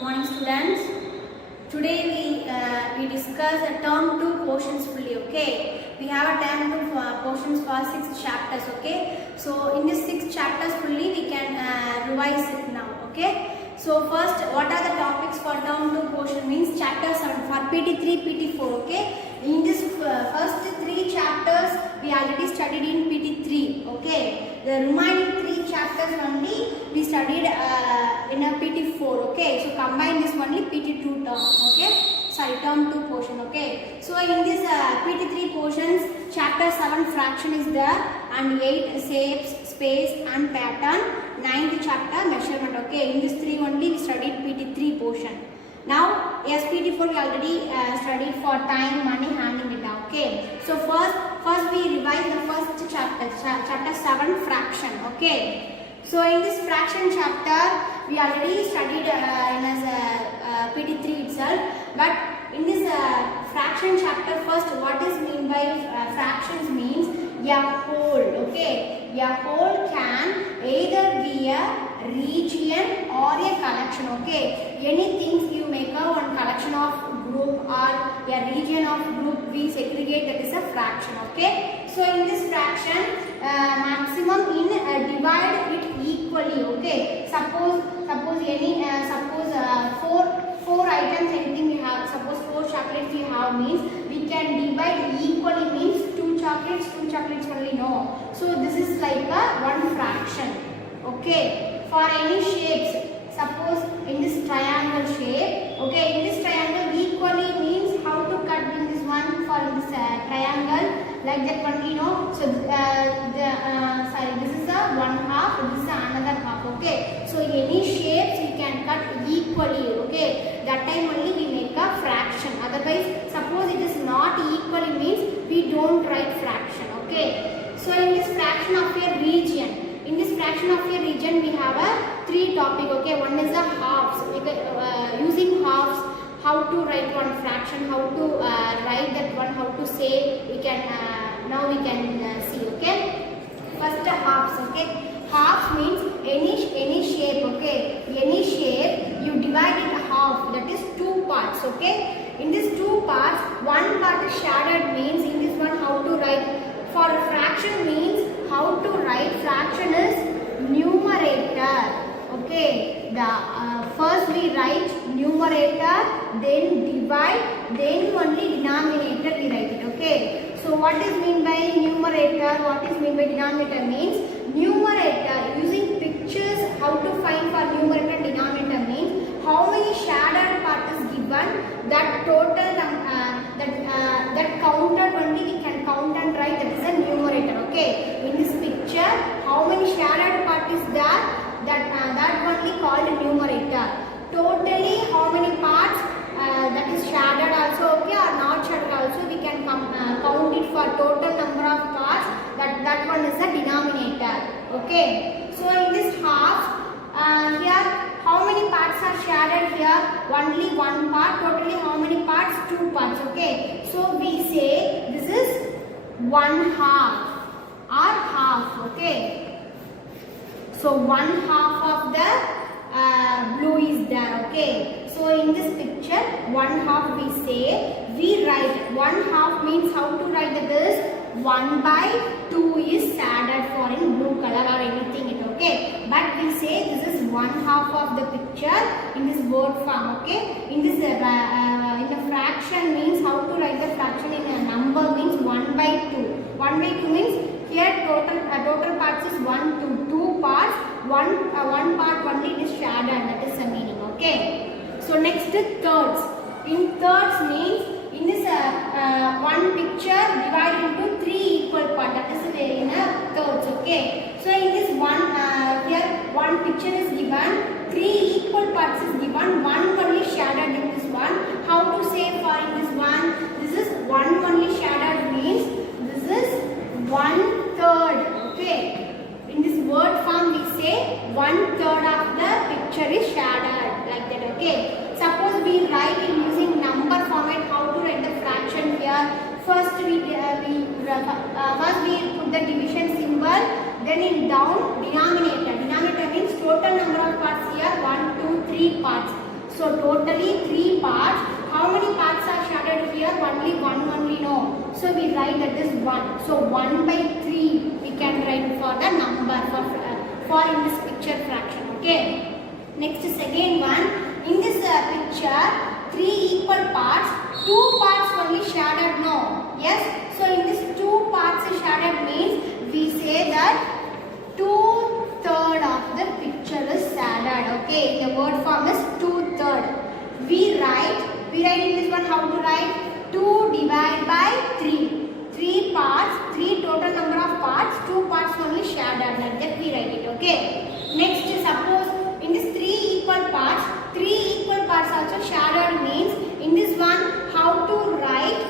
Morning students. Today we discuss a term 2 portions fully. Okay, we have a term 2 portions for 6 chapters. Okay, so in these 6 chapters fully we can revise it now. Okay, so first, what are the topics for term 2 portion means chapter 7 for PT3 PT4. Okay, in this first 3 chapters we already studied in PT3. Okay, the remaining 3 chapters only we studied in a PT4. Okay, so combine this only PT2 term. Okay, sorry, term 2 portion. Okay, so in this PT3 portions, chapter 7 fraction is there, and 8 shapes, space and pattern, 9th chapter measurement. Okay, in this 3 only we studied PT3 portion. Now PT4 we already studied for time, money, handling data. Okay, so first we revise the first chapter, chapter 7 fraction. Okay, so in this fraction chapter we already studied in PT3 itself, but in this fraction chapter, first what is mean by fractions means a whole. Okay, a whole can either be a region or a collection. Okay, anything you make a one collection of group or a region of group we segregate, that is a fraction. Okay, so in this fraction maximum in divide it equally. Okay, suppose any four items, anything you have, suppose 4 chocolates you have means we can divide equally means 2 chocolates only. No, so this is like a one fraction. Okay, for any shapes, suppose in this triangle shape. Okay, in this triangle equally means how to cut in this one for this triangle like that only. No, so sorry, this is a one half, this is another half. Okay, so any shapes we can cut equally. Okay, that time only we make a fraction. Otherwise, suppose it is not equally means we don't write fraction. Okay, so in this fraction of a region. In this fraction of a region, we have a 3 topic. Okay, one is the halves. Using halves, how to write one fraction, how to write that one, how to say. We can now we can see. Okay, first halves. Okay, halves means any shape. Okay, any shape you divide it half. That is 2 parts. Okay, in these 2 parts, one part is shaded means in this one how to write. For a fraction means how to write fraction is numerator. Okay, the first we write numerator, then divide, then only denominator we write it. Okay, so what is mean by numerator, what is mean by denominator means numerator using pictures. How to find for numerator and denominator means how many shaded part is given, that total that counted only we can count and write, that is a numerator. Okay, in this picture how many shaded part is there, that only called numerator. Totally how many parts that is shaded also, okay, or not shaded also we can count it for total number of parts, that one is the denominator. Okay, so in this half here how many parts are shaded here? Only one part. Totally how many parts? 2 parts. Okay, so we say this is 1 half or half. Okay, so 1 half of the blue is there. Okay, so in this picture 1 half we say, we write 1 half means how to write that is 1/2 is shaded for in blue color or anything. Okay, but we say this is 1 half of the picture in this word form. Okay, in this in the fraction means how to write the fraction in a number means 1/2. 1/2 means here total parts is 1 to 2 parts. One part only is shaded. That is the meaning. Okay, so next is thirds. In thirds means in this one picture divided into 3 equal parts. That is in a thirds. Okay, so in this one here one picture is given, 3 equal parts is given, one only shaded in this one. How to say for in this one? This is one only shaded means this is 1/3. Okay, in this word form we say 1/3 of the picture is shaded like that. Okay, suppose we write in using number format, how to write the fraction here. First we put the division symbol, then in down denominator. Denominator means total number of parts here 1, 2, 3 parts. So totally 3 parts. How many parts are shaded here? Only one only, no. So we write that is 1. So 1 by 3 we can write for the number for in this picture fraction. Okay. Next second one. In this picture 3 equal parts, 2 parts only shaded, no. Yes. So in this 2 parts shaded means we say that 2/3 of the picture is shaded. Okay. The word form is 2/3. We write in this one how to write? 2 divided by 3. 3 parts, 3 total number of parts, 2 parts only shaded. Like that we write it. Okay. Next, suppose in this 3 equal parts, 3 equal parts also shaded means in this one how to write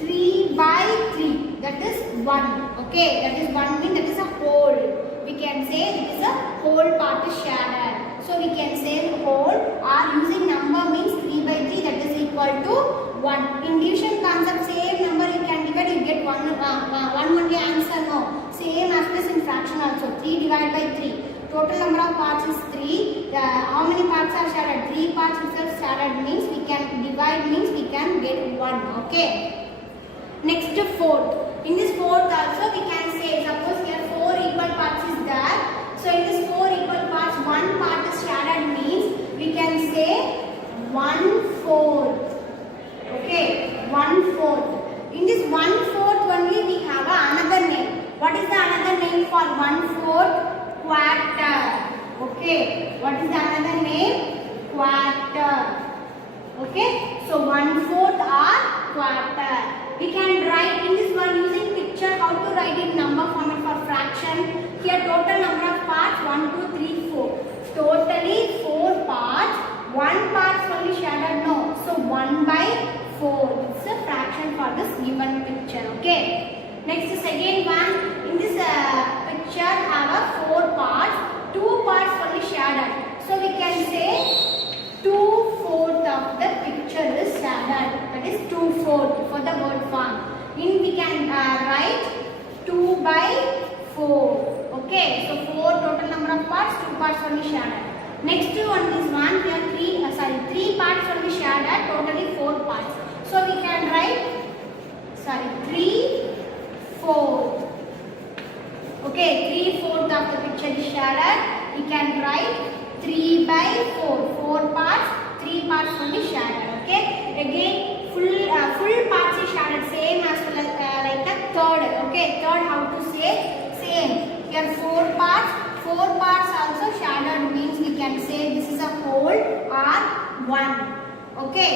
3 by 3. That is 1. Okay. That is 1 means that is a whole. We can say it is a whole part is shaded. So we can say whole or using number means 3 by 3 that is equal to 1. In division concept same number you can divide you get one only answer, no. Same as this in fraction also 3 divided by 3. Total number of parts is 3. How many parts are shaded? 3 parts itself shaded means we can divide means we can get 1. Okay. Next fourth. In this fourth also we can say suppose here 4 equal parts is there. So in this 4 equal parts 1 part is shaded means we can say 1/4. Okay, 1/4. In this 1/4 only we have another name. What is the another name for 1/4? Quarter. Okay, what is the another name? Quarter. Okay, so 1/4 or quarter. We can write in this one using picture how to write in number format for fraction. Here total number of parts 1, 2, 3, 4. Totally 4 parts. 1 part only shaded, no. So 1/4. It's a fraction for this given picture. Okay. Next second one. In this picture have a 4 parts. 2 parts only shaded. So we can say 2/4 of the picture is shaded. That is 2/4 for the word form. In we can write 2/4. Okay. So 4 total number of parts. 2 parts only shaded. Next one is one. Here 3 parts only shaded. Totally 4 parts. So we can write 3/4. Okay. 3/4 of the picture is shaded. We can write 3/4. 4 parts. 3 parts only shaded. Okay. Again full parts is shaded same as well as like the third. Okay. Third how to say? Same. Here 4 parts. 4 parts also shaded means we can say this is a whole or 1. Okay.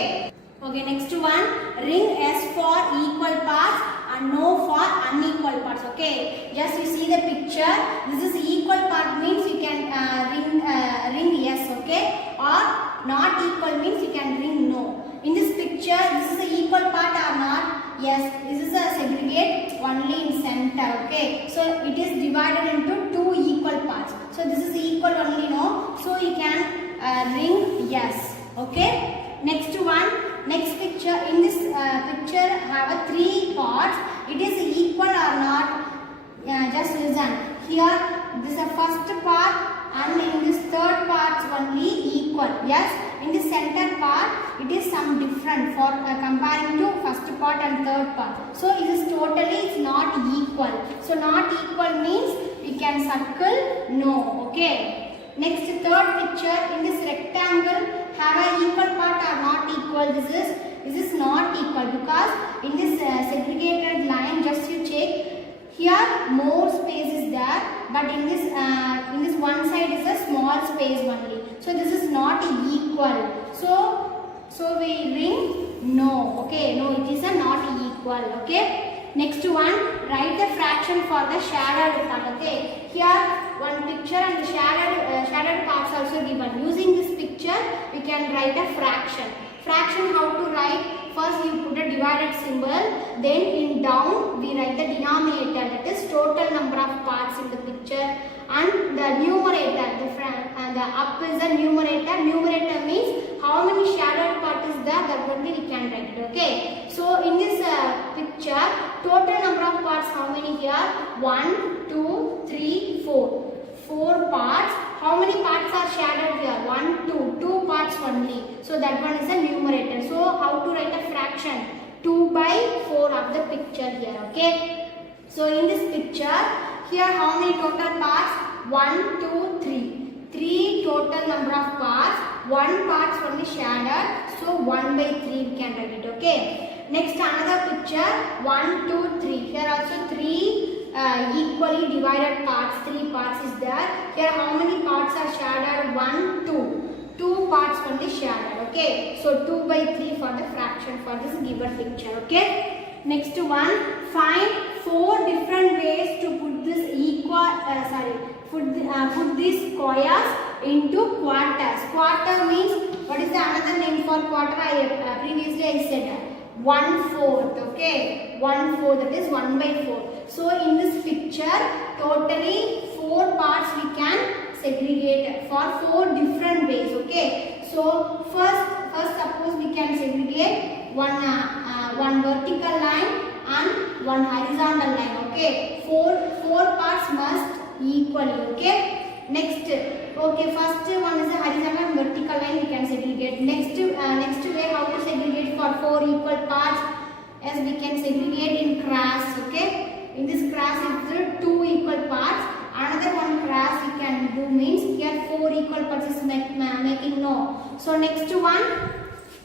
Okay. Next one. Ring S for equal parts and no for unequal parts. Okay. Just you see the picture. This is equal part means you can ring yes. Okay. Or not equal means you can ring no. In this picture, this is an equal part or not? Yes. This is a segregate only in center. Okay. So it is divided into 2 equal parts. So this is equal only, no. So you can ring yes. Okay. Next one. Next picture. In this picture have a 3 parts. It is equal or not? Just listen. Here this is the first part and in this third part only equal. Yes. In the center part it is some different for comparing to first part and third part. So it is totally it's not equal. So not equal means we can circle no. Okay. Next third picture. In this rectangle have a equal part or not equal? This is not equal because in this segregated line just you check. Here more space is there, but in this one side is a small space only. So this is not equal. So we ring no. Okay, no, it is a not equal. Okay. Next one, write the fraction for the shaded part. Okay. Here one picture and the shaded parts also given. Using this picture, we can write a fraction. Fraction how to write? First you put a divided symbol, then in down we write the denominator, that is total number of parts in the picture, and the numerator, the up is the numerator. Numerator means how many shadowed part is there, that only we can write it. Okay. So in this picture, total number of parts how many here? 1, 2, 3, 4. 4 parts. how many parts are shaded here? 1, 2. 2 parts only. So that one is a numerator. So how to write a fraction? 2 by 4 of the picture here. Okay. So in this picture, here how many total parts? 1, 2, 3. 3 total number of parts. 1 parts only shaded. So 1 by 3 we can write it. Okay. Next another picture. 1, 2, 3. Here also 3 equally divided parts. 3 parts is there. Here how many parts are shaded? 1, 2. 2 parts only shaded. Okay. So 2 by 3 for the fraction for this given picture. Okay. Next one, find 4 different ways to put this put these squares into quarters. Quarter means, what is the another name for quarter? Previously I said 1/4. Okay, 1/4, that is 1 by 4. So in this picture, totally 4 parts we can segregate for 4 different ways. Okay, so first suppose we can segregate one vertical line and one horizontal line. Okay, four parts must equally. Okay, next, okay, first one is a horizontal and vertical line we can segregate. Next way how to segregate for 4 equal parts, as we can segregate in cross. Okay, in this cross it's 2 equal parts. Another one cross we can do means here 4 equal parts is making no. So next one,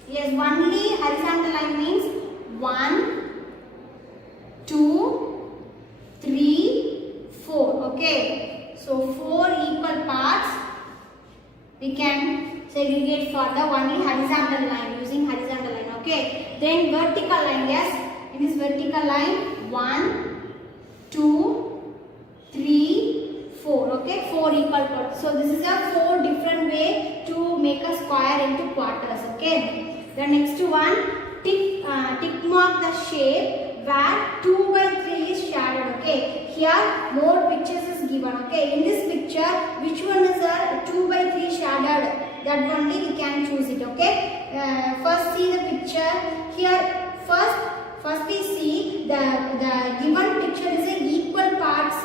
yes, only horizontal line means 1, 2, 3, 4. Okay, so 4 equal parts we can segregate for the only horizontal line, using horizontal line. Okay, then vertical line, yes, in this vertical line 1, 2, 3, 4. Okay, 4 equal parts. So this is a 4 different way to make a square into quarters. Okay, the next one, tick mark the shape where 2 by 3 is shaded. Okay, here more pictures is given. Okay, in this picture, which one is a 2 by 3 shaded? That only we can choose it. Okay, first see the picture. Here first we see the given picture is a equal parts,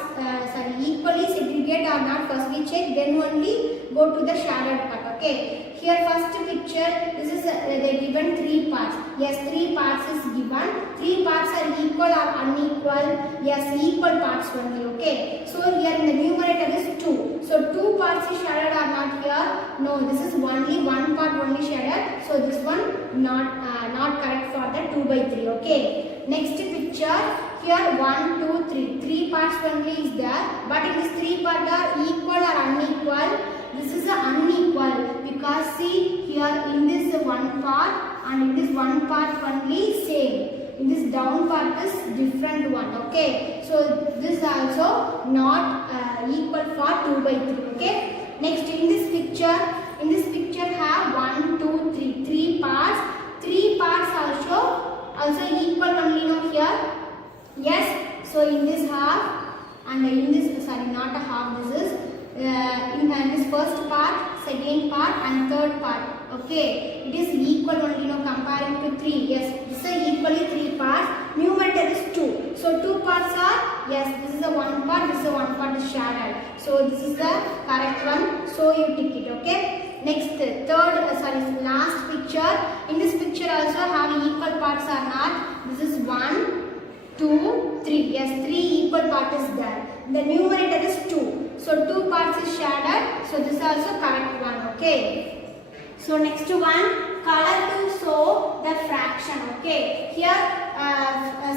equally segregate or not. First we check, then only go to the shaded part. Okay, here first picture, this is they given 3 parts. Yes, 3 parts is given. 3 parts are equal or unequal? Yes, equal parts only. Okay, so here in the numerator is 2. So 2 parts is shaded or not here? No, this is only 1 part only shaded. So this one not correct for the 2 by 3. Okay, next picture, here 1, 2, 3. 3 parts only is there. But in this 3 parts are equal or unequal? This is unequal, because see here in this 1 part and in this 1 part only same. In this down part is different one. Okay, so this also not equal for 2 by 3. Okay, next in this picture have 1, 2, 3. 3 parts. 3 parts also equal only, no here? Yes, so in this half and in this, sorry, not a half, this is in this first part, second part and third part. Okay, it is equal only, comparing to 3. Yes, this is equally 3 parts. Numerator is 2. So 2 parts are, yes, this is a 1 part, this is a 1 part is shaded. So this is the correct one. So you tick it. Okay, next last picture. In this picture also have equal parts or not? This is 1, 2, 3. Yes, 3 equal part is there. The numerator is 2. So 2 parts is shaded. So this is also correct one. Okay. So next one, color to show the fraction. Okay. Here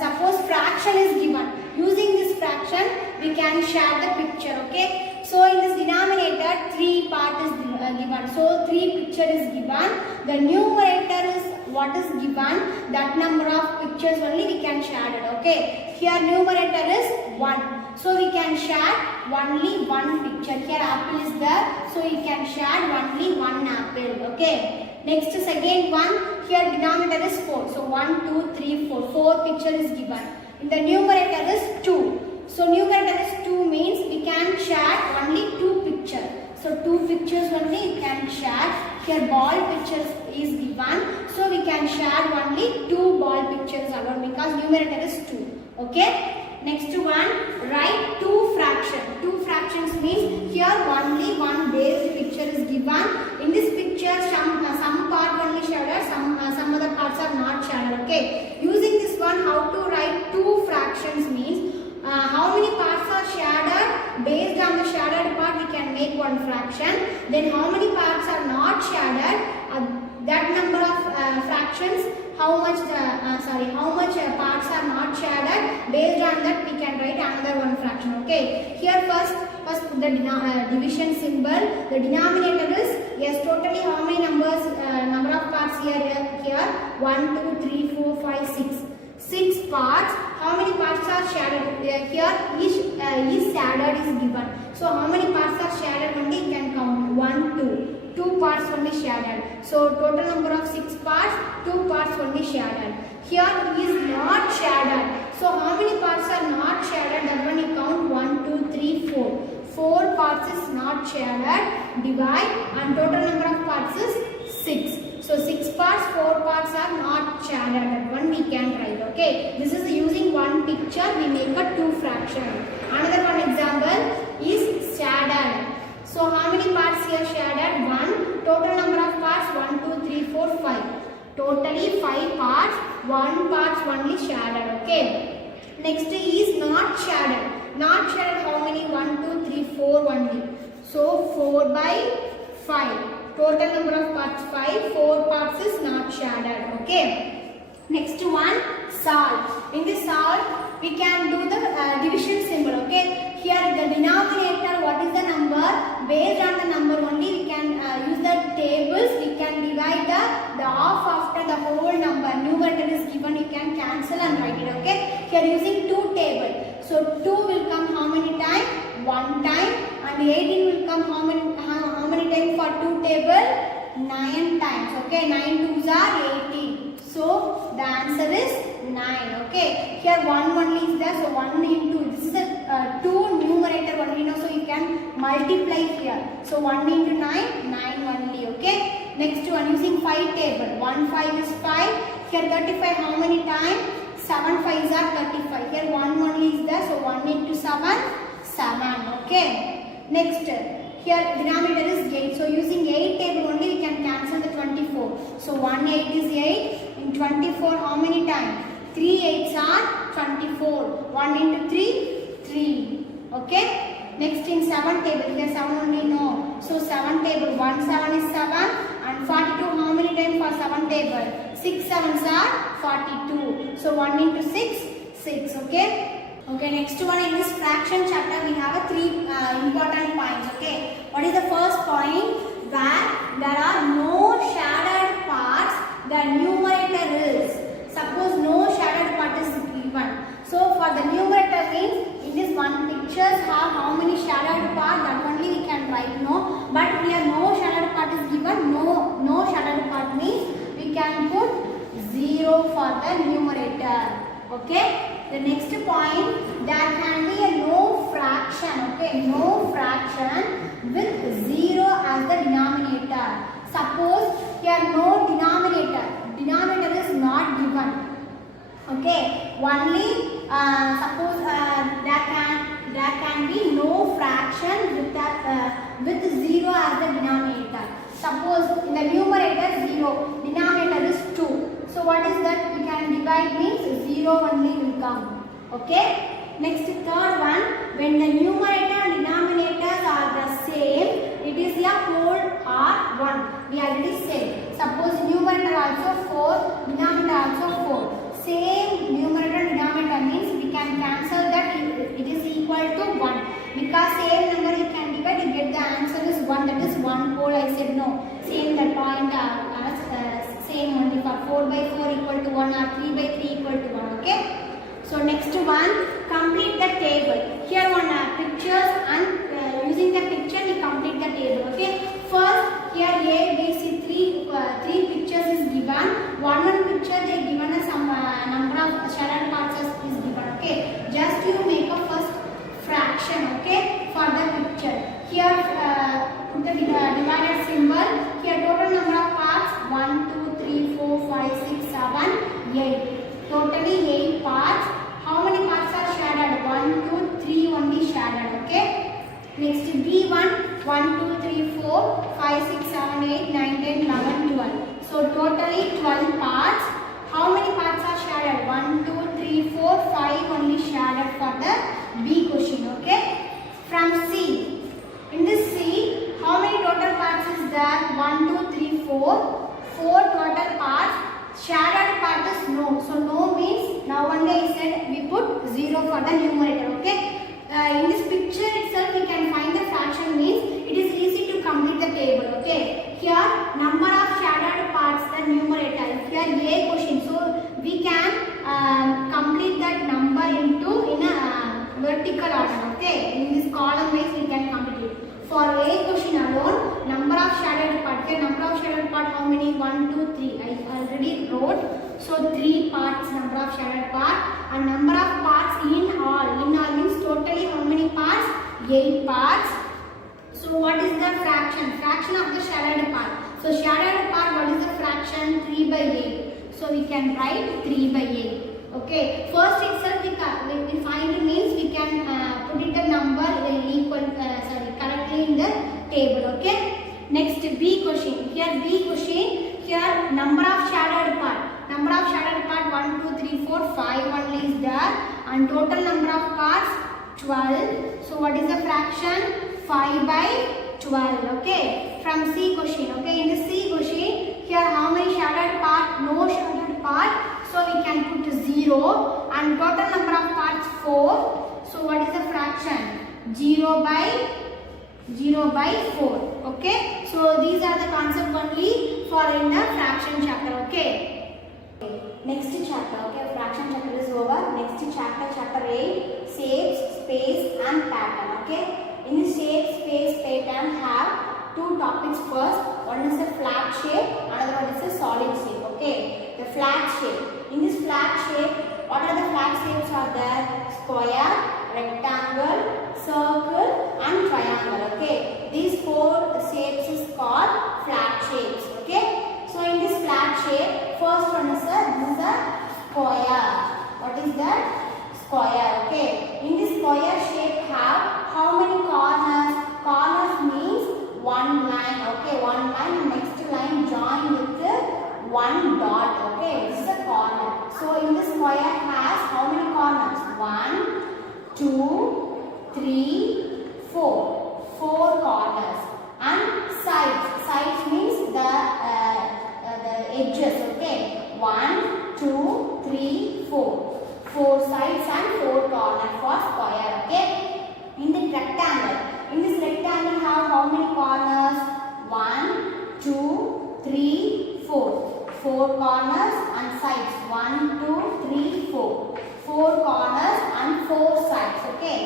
suppose fraction is given. Using this fraction we can share the picture. Okay. So in this denominator 3 part is given. So 3 picture is given. The numerator is what is given. That number of pictures only we can share it. Okay. Here numerator is 1. So we can share only 1 picture. Here apple is there. So we can share only 1 apple. Okay. Next second one. Here denominator is 4. So 1, 2, 3, 4. 4 picture is given. In the numerator is 2. So numerator is 2 means we can share only 2 pictures. So 2 pictures only we can share. Here ball pictures is given. So we can share only 2 ball pictures alone because numerator is 2. Okay. Next one, write 2 fractions. 2 fractions means here only one base then how many parts are not shaded, that number of fractions, how much parts are not shaded, based on that we can write another one fraction. Okay, here first put the division symbol. The denominator is, yes, totally how many number of parts here 1 2 3 4 5 6 parts. How many parts are shaded? Here each shaded is given. So how many parts are shaded only you can count. 1 2 parts only shaded. So total number of 6 parts, 2 parts only shaded. Here is not shaded. So how many parts are not shaded? That one you count. 1 2 3 4. 4 parts is not shaded. Divide, and total number of parts is 6. So 6 parts, 4 parts are not shaded. That one we can write. Okay. This is using one picture we make a 2 fraction. Another one example is shaded. So how many parts here shaded? 1. Total number of parts 1 2 3 4 5. Totally 5 parts. 1 part only shaded. Okay. Next is not shaded. Not shaded how many? 1 2 3 4 only. So 4 by 5. Total number of parts 5. 4 parts is not shaded. Okay. Next one, solve. In this solve, we can do the division symbol. Okay. Here the denominator, what is the number? Based on the number only we can use the tables. We can divide the half after the whole number. Numerator is given. You can cancel and write it. Okay. Here using 2 table. So 2 will come how many times? 1 time. And 18 will come how many times for 2 table? 9 times. Okay. 9 2s are 18. So the answer is 9. Okay. Here 1 only is there. So 1 into, this is a 2 numerator only. No? So you can multiply here. So 1 into 9, 9 only. Okay. Next one using 5 table. 1 5 is 5. Here 35 how many times? 7 5s are 35. Here 1 only is there. So 1 into 7, 7. Okay. Next, here denominator is 8. So using 8 table only we can cancel the 24. So 1 8 is 8. In 24 how many times? 3 8s are 24. 1 into 3, 3. Okay. Next in 7 table, here 7 only, no. So 7 table, 1 7 is 7. And 42 how many times for 7 table? 6 7s are 42. So 1 into 6, 6. Okay. Okay, next one in this fraction chapter we have a 3 important points. Okay. What is the first point? Where there are no shaded parts, the numerator is. Suppose no shaded part is given. So for the numerator means in this one pictures have how many shaded part, that only we can write no. But here no shaded part is given. No shaded part means we can put 0 for the numerator. Okay. The next point, there can be a no fraction. Okay. No fraction with 0 as the denominator. Suppose here no denominator. Denominator is not given. Okay. Only suppose there can be no fraction with 0 as the denominator. Suppose in the numerator 0, denominator is 2. So what is that? We can divide means 0 only will come. Okay. Next third one, when the numerator and denominators are the same, it is a whole or 1. We already said. Suppose numerator also 4, denominator also 4. Same numerator and denominator means we can cancel that it is equal to 1. Because same number you can divide, you get the answer is 1. That is 1 whole. I said no. Same that point same only for 4 by 4 equal to 1 or 3 by 3 equal to 1. Okay. So next one, complete the table. Here one pictures and using the picture we complete the table. Okay. First here A, B, C, three pictures is given. One picture they given us some number of shaded parts is given. Okay. Just you make a first fraction. Okay. For the picture. Here put the divided symbol. Here total number of parts 1, 2, 3, 4, 5, 6, 7, 8. Totally 8 parts. How many parts are shaded? 1, 2, 3 only shaded. Okay. Next B1, 1, 2, 3, 4, 5, 6, 7, 8, 9, 10, 11, 12. So totally 12 parts. How many parts are shaded? 1, 2, 3, 4, 5 only shaded for the B question. Okay. From C. In this C, how many total parts 4 total parts. Shadowed part is no. So no means now only I said we put 0 for the numerator. Okay. In this picture itself we can find the fraction means it is easy to complete the table. Okay. Here number of shadowed parts the numerator. Here A question. So we can complete that number into in a vertical order. Okay. In this column wise we can complete it. For A question alone, number of shadowed part. Here number of shadowed part how many? 1, 2, 3. I already wrote. So 3 parts number of shadowed part, and number of parts in all. In all means totally how many parts? 8 parts. So what is the fraction? Fraction of the shadowed part. So shadowed part, what is the fraction? 3 by 8. So we can write 3 by 8. Okay. First itself we find means we can put it the number correctly in the table. Okay. Next B question. Here B question. Here number of shadowed part. Number of shadowed part 1, 2, 3, 4, 5 only is there, and total number of parts 12. So what is the fraction? 5 by 12. Okay. From C question. Okay. In the C question, here how many shadowed part? No shadowed part. So we can put 0, and total number of parts 4. So what is the fraction? 0 by 4. Okay. So these are the concept only for in the fraction chapter. Okay. Next chapter. Okay. Fraction chapter is over. Next chapter, chapter 8, shapes, space and pattern. Okay. In the shape, space, pattern have 2 topics. First, one is a flat shape, another one is a solid shape. Okay. The flat shape. In this flat shape, what are the flat shapes are there? Square, rectangle, circle and triangle. Okay. These 4 shapes is called flat shapes. Okay. So in this flat shape, first one is a square. What is that? Square. Okay. In this square shape have how many corners? Corners means one line. Okay. One line and next line join with one dot. Okay. This is a corner. So in this square has how many corners? 1, 2, 3, 4. 4 corners. And sides. Sides means the edges. Okay. 1, 2, 3, 4. 4 sides and 4 corners for square. Okay. In the rectangle. In this rectangle have how many corners? 1, 2, 3, 4. 4 corners and sides. 1, 2, 3, 4. 4 corners and 4 sides. Okay.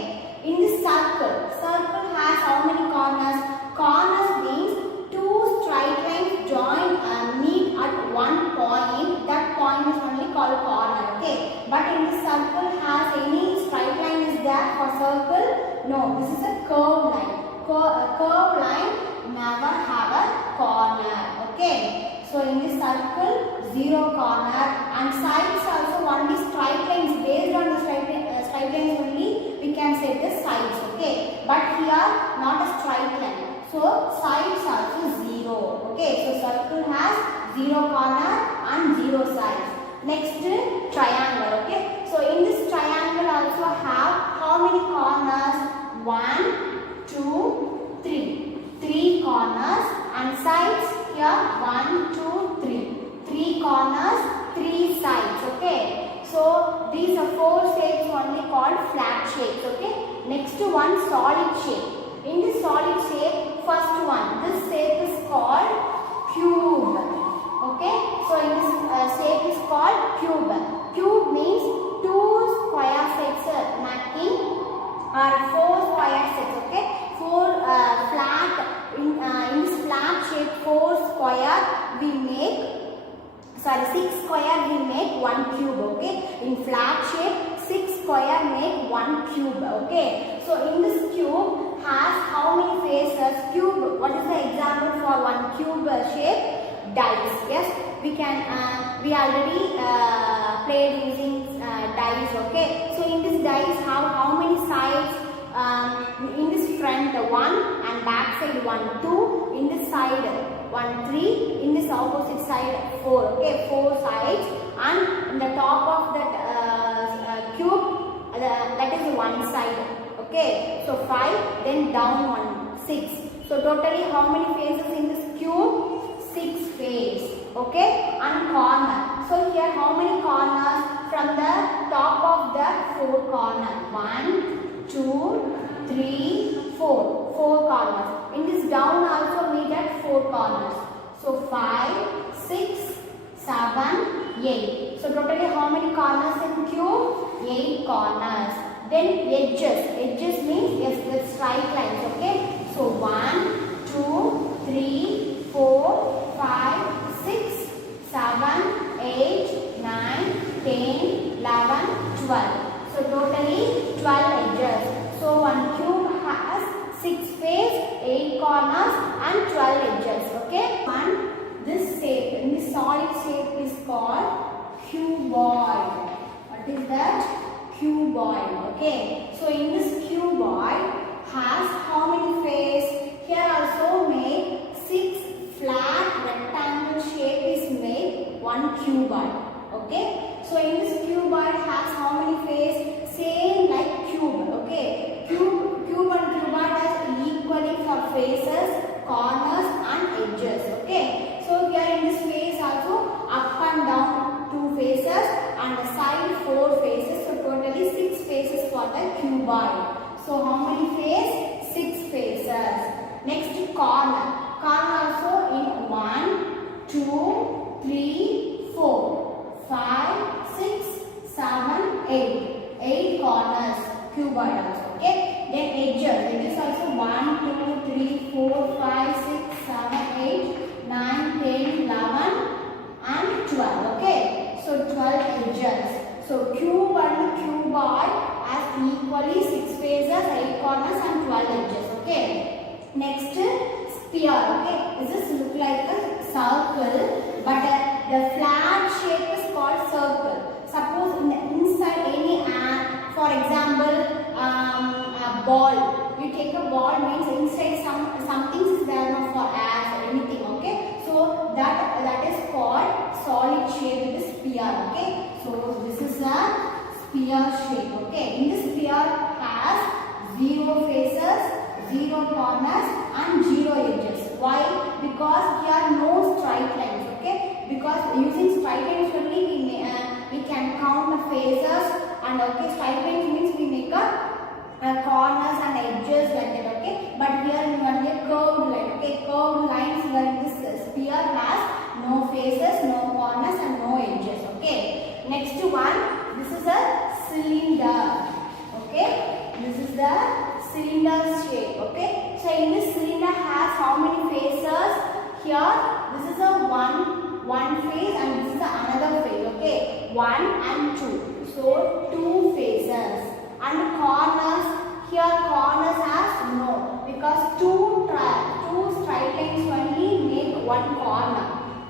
In this circle. Circle has how many corners? Corners means 2 straight lines join and meet at one point. That point is only called corner. Okay. But in this circle has any straight line is there for circle? No. This is a curved line. A curved line never have a corner. Okay. So in this circle, 0 corner, and sides also only straight lines. Based on the straight lines only, we can say the sides. Okay. But here not a straight line. So sides also 0. Okay. So circle has 0 corner and 0 sides. Next triangle. Okay. So in this triangle also have how many corners? 1, 2, 3. 3 corners and sides. Here 1, 2, 3. 3 corners, 3 sides. Okay. So these are 4 shapes only called flat shapes. Okay. Next one, solid shape. In this solid shape, first one, this shape is called cube. Okay. So in this shape is called cube. Cube means 2 square sets making or 4 square sets. Okay. 4 flat. In this flat shape, 4 square we make. 6 square will make 1 cube. Okay. In flat shape, 6 square make 1 cube. Okay. So in this cube has how many faces? Cube. What is the example for 1 cube shape? Dice. Yes. We can. We already played using dice. Okay. So in this dice have how many sides? In this front 1 and back side 1, 2. In this side 1, 3. In this opposite side 4. Okay, 4 sides, and in the top of that cube that is 1 side. Okay, so 5. Then down 1, 6. So totally how many faces in this cube? 6 faces. okay, and corner. So here how many corners? From the top of the 4 corners. 1, 2, 3, 4. 4 corners. In this down also we get 4 corners. So 5, 6, 7, 8. So totally how many corners in cube? 8 corners. Then edges. Edges means yes, the straight lines. Okay. So 1, 2, 3, 4, 5, 6, 7, 8, 9, 10, 11, 12. So totally 12 edges. So one cube has 6 faces, 8 corners and 12 edges. Okay. This shape, in this solid shape is called cuboid. What is that? Cuboid. Okay. So in this cuboid has how many faces? Here also make 6 flat rectangle shape is made one cuboid. Okay. So in this cuboid has how many faces? Same like cube. Okay. Cube and cuboid has equally for faces, corners and edges. Okay. So here in this face also up and down 2 faces and the side 4 faces. So totally 6 faces for the cuboid. So how many faces? 6 faces. Next corner. Corner also in 1, 2, 3, 4, 5, 6, 7, 8. 8 corners. Cuboid also. Okay. Then edges. Edges also 1, 2, 3, 4, 5, 6, 7, 8, 9, 10, 11 and 12. Okay. So 12 edges. So cube and cuboid has equally 6 faces, 8 corners and 12 edges. Okay. Next sphere. Okay. This look like a circle, but the flat shape is called circle. Suppose in the inside any for example a ball. You take a ball means inside something is there not for air or anything. Okay. So that is called solid shape. It is sphere. Okay. So this is a sphere shape. Okay. In this sphere has 0 faces, 0 corners and 0 edges. Why? Because here no straight lines. Okay. Because using straight lines only we can count the faces and okay, straight lines means we make a corners and edges like that. Okay. But here we have a curved line. Okay. Curved lines here in this sphere has no faces, no corners and no edges. Okay. Next one, this is a cylinder. Okay. This is the cylinder shape. Okay. So in this cylinder has how many faces? Here this is a one face and this is another face. Okay. 1 and 2. So 2 faces. And corners, here corners has no, because two straight lines only make one corner.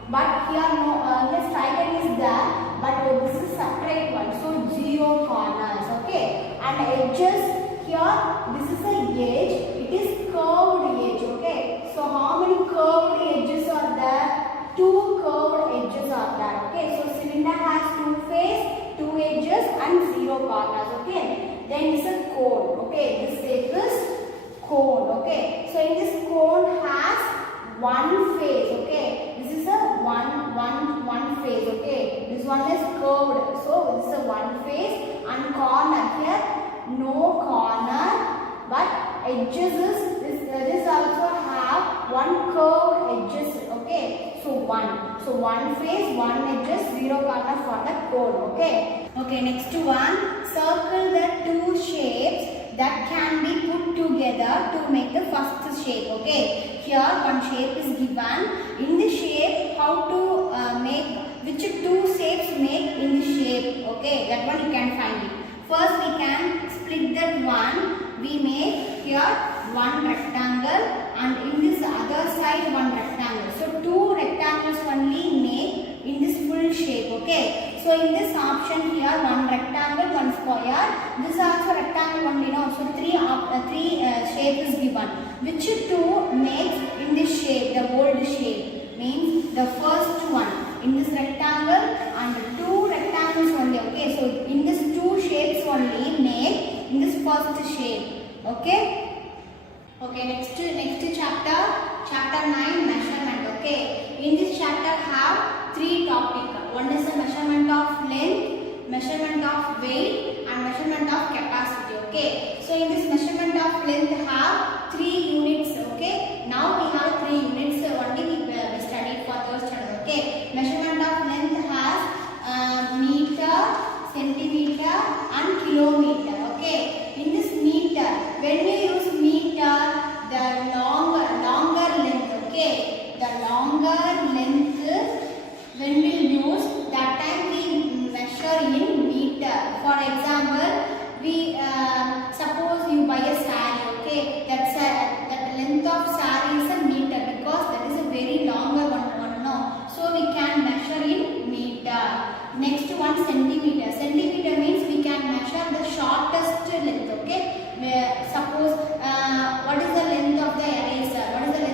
But here no, here straight line is there, but this is separate one. So 0 corners. Okay. And edges, here this is a edge. It is curved edge. Okay. So how many curved edges are there? 2 curved edges are there. Okay. So cylinder has 2 faces, 2 edges and 0 corners. Okay. Then it's a cone. Okay. This shape is cone. Okay. So in this cone has 1 face. Okay. This is a one face. Okay. This one is curved. So this is a 1 face and corner. Here no corner, but edges is this also have 1 curved edges. Okay. So 1. So 1 face, 1 edges, 0 corner for the cone. Okay. Okay. Next one. Circle the 2 shapes that can be put together to make the first shape. Okay. Here one shape is given. In the shape, how to make which 2 shapes make in the shape. Okay. That one you can find it. First we can split that one. We make here 1 rectangle and in this other side 1 rectangle. So 2 rectangles only make in this full shape. Okay. So in this option here 1 rectangle, 1 square. This also rectangle only. No. So 3 shape is given. Which 2 makes in this shape, the old shape? Means the first one in this rectangle and 2 rectangles only. Okay. So in this 2 shapes only make in this first shape. Okay. Okay. Next chapter 9, measurement. Okay. In this chapter have one is the measurement of length, measurement of weight and measurement of capacity. Okay, so in this measurement of length have 3 units. Okay, now we have 3 units only we studied for those channel. Okay, measurement of length has meter, centimeter and kilometer. Okay, in this meter, when you use meter, the longer length. Okay, the longer length when we use, that time we measure in meter. For example, we suppose you buy a saree. Okay, that length of saree is a meter because that is a very longer one. No, so we can measure in meter. Next one, centimeter. Centimeter means we can measure the shortest length. Okay, suppose what is the length of the eraser? What is the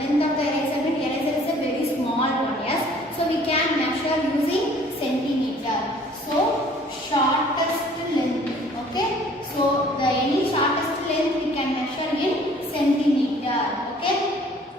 length of the eraser? Eraser is a very small one. Yes, so we can measure using centimeter. So shortest length. Okay, so the any shortest length we can measure in centimeter. Okay,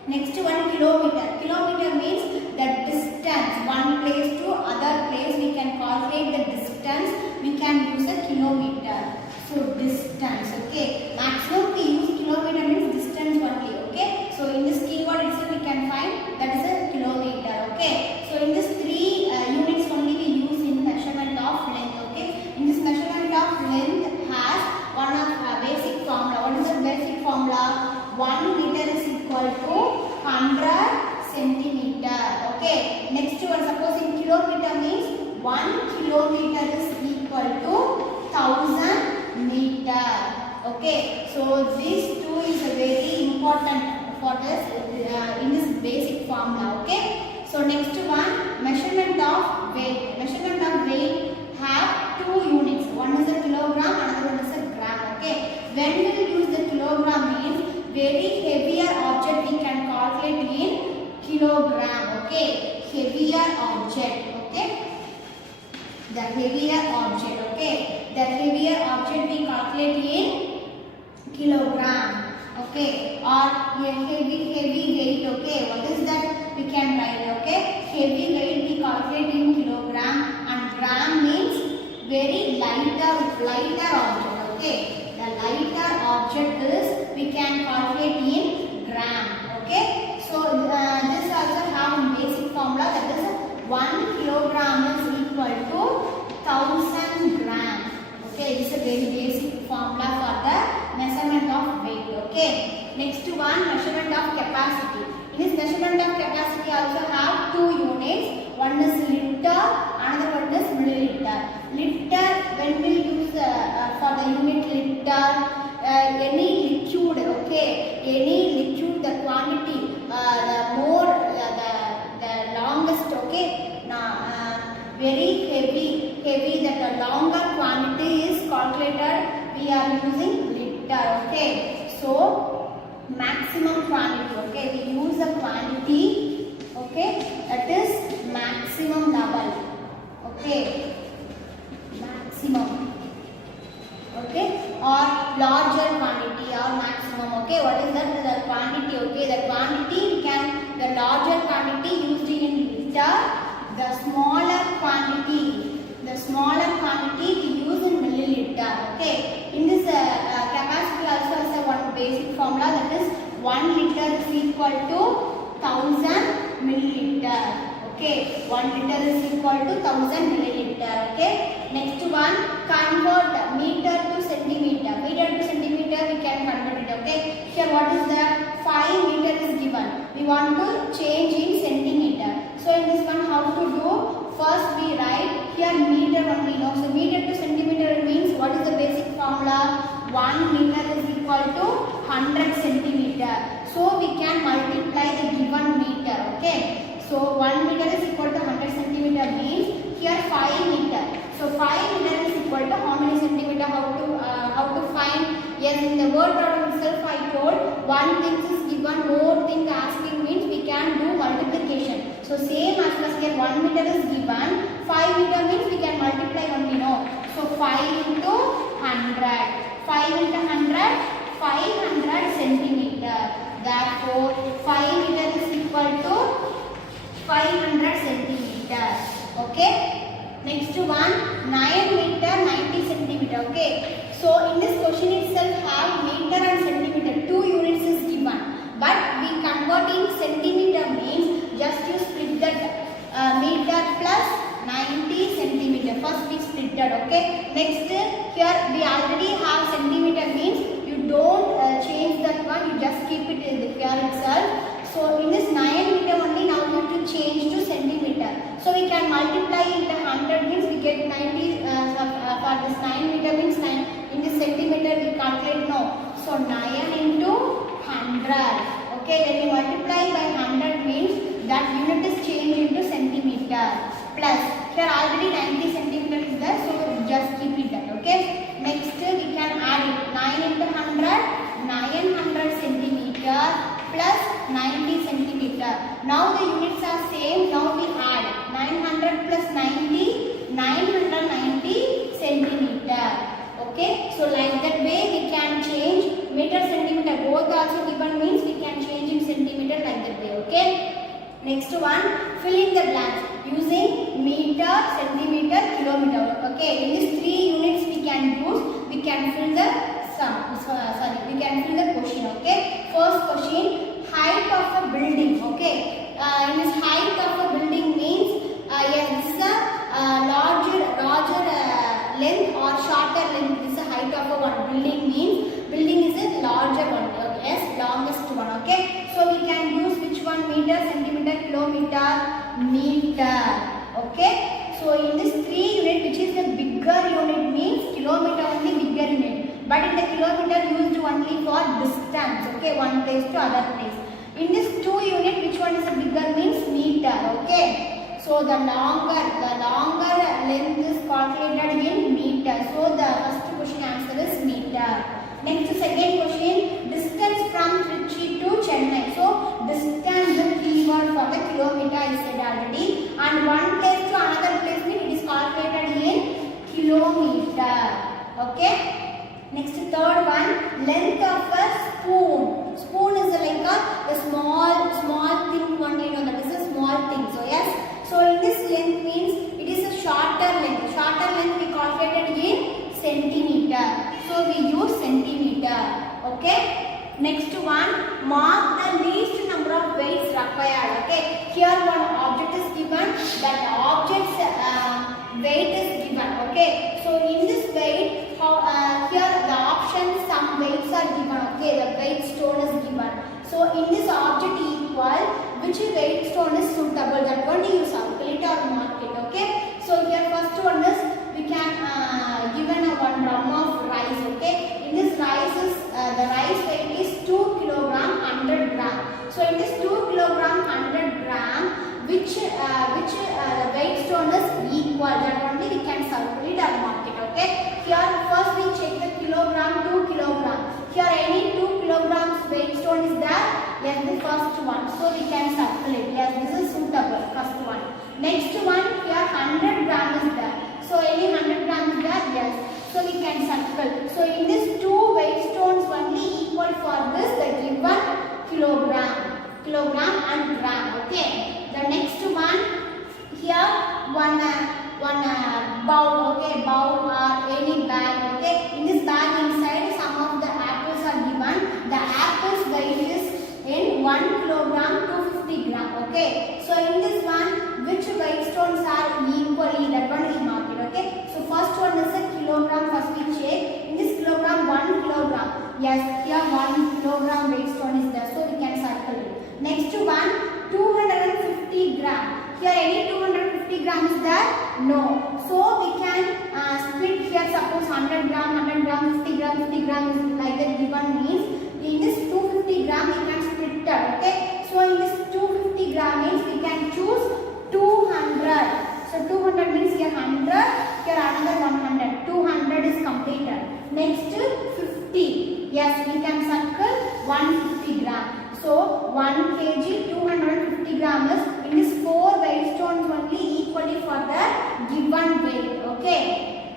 next one, kilometer. Kilometer means the distance one place to other place. We can calculate the distance. We can use a kilometer. So distance. Okay, maximum we use kilometer means distance only. Okay, so in this keyword itself we can find that is a kilometer. Okay, so in this 3 units only we use in measurement of length. Okay, in this measurement of length has one of basic formula. What is the basic formula? 1 meter is equal to 100 centimeter. Okay, next one, suppose in kilometer means 1 kilometer is equal to 1000 meter. Okay, so these two is a very important for this in this basic formula. Okay, so next one, measurement of weight. Measurement of weight have 2 units. One is a kilogram, another one is a gram. Okay, when we use the kilogram means very heavier object we can calculate in kilogram. Okay, heavier object. Okay, the heavier object. Okay, the heavier object we calculate in kilogram. Okay, or heavy weight. Okay, what is that we can write? Okay, heavy weight we calculate in kilogram and gram means very lighter object. Okay, the lighter object is we can calculate in gram. Okay, so this also have a basic formula, that is 1 kilogram is equal to 1000 gram. Okay, this is a very basic formula for the measurement of weight. Okay, next one, measurement of capacity. In this measurement of capacity also have 2 units. One is liter, another one is milliliter. Liter, when we use for the unit liter, any liquid. Okay, any liquid, the quantity, the more the longest. Okay, now very heavy that the longer quantity is calculated, we are using liter. Okay, so maximum quantity. Okay, we use a quantity. Okay, that is maximum level. Okay, maximum. Okay, or larger quantity or maximum. Okay, what is that? The quantity. Okay, the quantity we can, the larger quantity used in liter, the smaller quantity we use in milliliter. Okay, in this capacity also has a one basic formula, that is 1 liter is equal to 1000 milliliter. Okay, 1 liter is equal to 1000 milliliter. Okay, next one, convert meter to centimeter. Meter to centimeter we can convert it. Okay, here what is that? 5 meter is given. We want to change in centimeter. So in this one, how to do? First we write here meter only. No, so meter to centimeter means what is the basic formula? 1 meter is equal to 100 centimeter. So we can multiply the given meter. Okay, so 1 meter is equal to 100 centimeter means here 5 meter. So 5 meter is equal to how many centimeter? How to find? Yes, in the word problem itself I told one thing is given, more thing asking means we can do multiplication. So same as well here 1 meter is given, 5 meter means we can multiply only. No, so 5 into 100. 5 into 100, 500 centimeter. Therefore, 5 meter is equal to 500 centimeter. Okay. First we splitted, okay. Next here we already have centimeter, means you don't change that one, you just keep it here itself. So in this 9 meter only, now you have to change to centimeter. So we can multiply into 100, means we get 90 for this 9 meter means 9 in this centimeter we calculate, no. So 9 into 100, okay. When you multiply by 100 means that unit is changed into centimeter. Plus here already 90 centimeter is there, so just keep it that, okay. Next we can add it, 9 into 100, 900 centimeter plus 90 centimeter. Now the units are same, now we add 900 plus 90, 990 centimeter, okay. So like that way we can change meter centimeter, both also given means we can change in centimeter like that way, okay. Next one, fill in the blanks using meter, centimeter, kilometer, okay. In these 3 units we can use, we can fill the we can fill the question, okay. First question, height of a building, okay. In this height of a building means, yes, this is a larger length or shorter length. This is the height of a one building, means building is a larger one, okay. Yes, longest one, okay. So we can use which one, meter, centimeter, kilometer, meter, okay. So in this 3 unit, which is the bigger unit, means kilometer only bigger unit, but in the kilometer used only for distance, okay, one place to other place. In this 2 unit, which one is the bigger means meter, okay. So the longer length is calculated in meter. So the first question answer is meter. Next second question, distance from Trichy to Chennai. So distance is keyword for the kilometer, I said already, and one place to another place means it is calculated in kilometer, okay. Next third one, length of a spoon. Spoon is like a small thing only, you know, that is a small thing. So yes, so in this length means it is a shorter length. Shorter length we calculated in centimeter. So we use centimeter, okay. Next one, mark the least number of weights required, okay. Here one object is given, that object's weight is given, okay. So in this weight, here the options, some weights are given, okay. The weight stone is given. So in this object equal, which weight stone is suitable, that one you calculate or mark it, okay. So here first one is, we can given a 1 drum of rice, okay. In this rice is the rice weight is 2 kilogram 100 gram. So in this 2 kilogram 100 gram, which weight stone is equal, that only we can calculate or mark it, okay. Here first we check the kilogram, 2 kilogram. Here any 2 kilograms weight stone is there, yes, the first one. So we can calculate, yes, this is suitable, first one. Next one, here 100 gram is there. So any 100 gram is there, yes. So we can circle. So in this 2 weight stones only equal for this, the given kilogram and gram, okay. The next one, here one bowl, okay, bowl or any bag, okay. In this bag inside some of the apples are given. The apples weight is in 1 kilogram 250 gram, okay. So in this one, which weight stones are equally, that one we mark it, okay. So first one is a kilogram, first we check. In this kilogram, 1 kilogram, yes, here 1 kilogram weight stone is there, so we can circle it. Next one, 250 gram. Here any 250 gram is there? No. So we can split here, suppose 100 gram, 50 gram is like that given means, in this 250 gram we can split that, okay. So in this 250 gram means we can choose 200. So 200 means here 100, here another 100. 200 is completed. Next 50. Yes, we can circle 150 gram. So 1 kg 250 gram is, in this 4 weight stones only equally for the given weight, okay.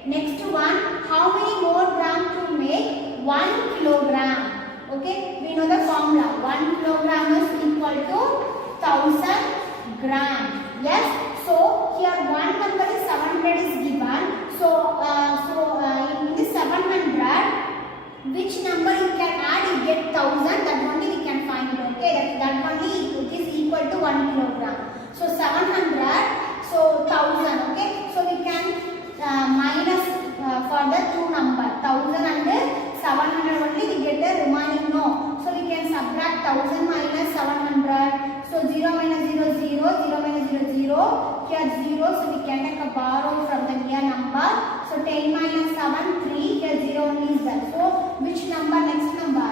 Next one, how many more gram to make 1 kilogram, okay. We know the formula, 1 kilogram is equal to 1000 gram, yes. So here one number is 700 is given. So in this 700, which number you can add, you get 1000, that only we can find it, okay. That only it is equal to 1 kilogram. So 700, so 1000, okay. So we can can take a borrow from the near number. So 10 minus 7, 3, here 0 only is there. So which number, next number?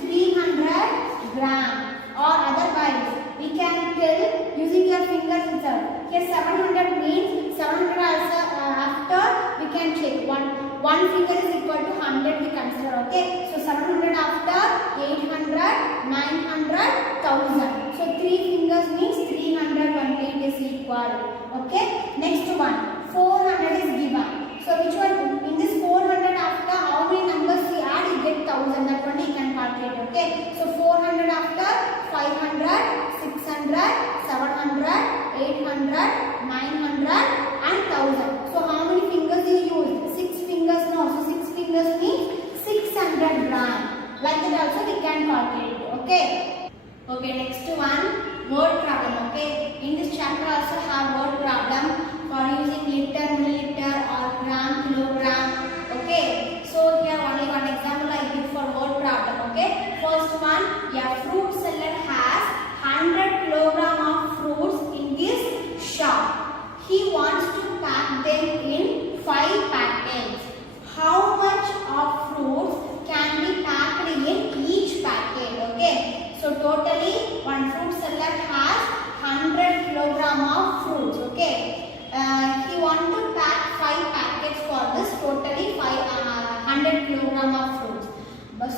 300 gram. Or otherwise, we can tell using your fingers itself. Here 700 means 700 also after we can check. One finger is equal to 100 we consider, okay. So 700 after 800, 900, 1000. So 3 fingers means 320 is equal, okay. Next one, 400 is given. So which one? In this 400 after how many numbers we add, you get 1000. That one you can calculate, okay. So 400 after 500, 600, 700, 800, 900 and 1000. So how many fingers you use? 6 fingers, no. So 6 fingers means 600 gram. Like that also we can calculate, okay. Okay, next one, word problem, okay. In this chapter also have word problem for using liter, milliliter or gram, kilogram, okay. So here only one example I give for word problem, okay. First one, a fruit seller has 100 kilogram of fruits in his shop. He wants to pack them in 5 packets. How much of fruits can be packed in each packet, okay. So totally one fruit seller has 100 kilogram of fruits, okay. He wants to pack 5 packets for this, totally 100 kilogram of fruits.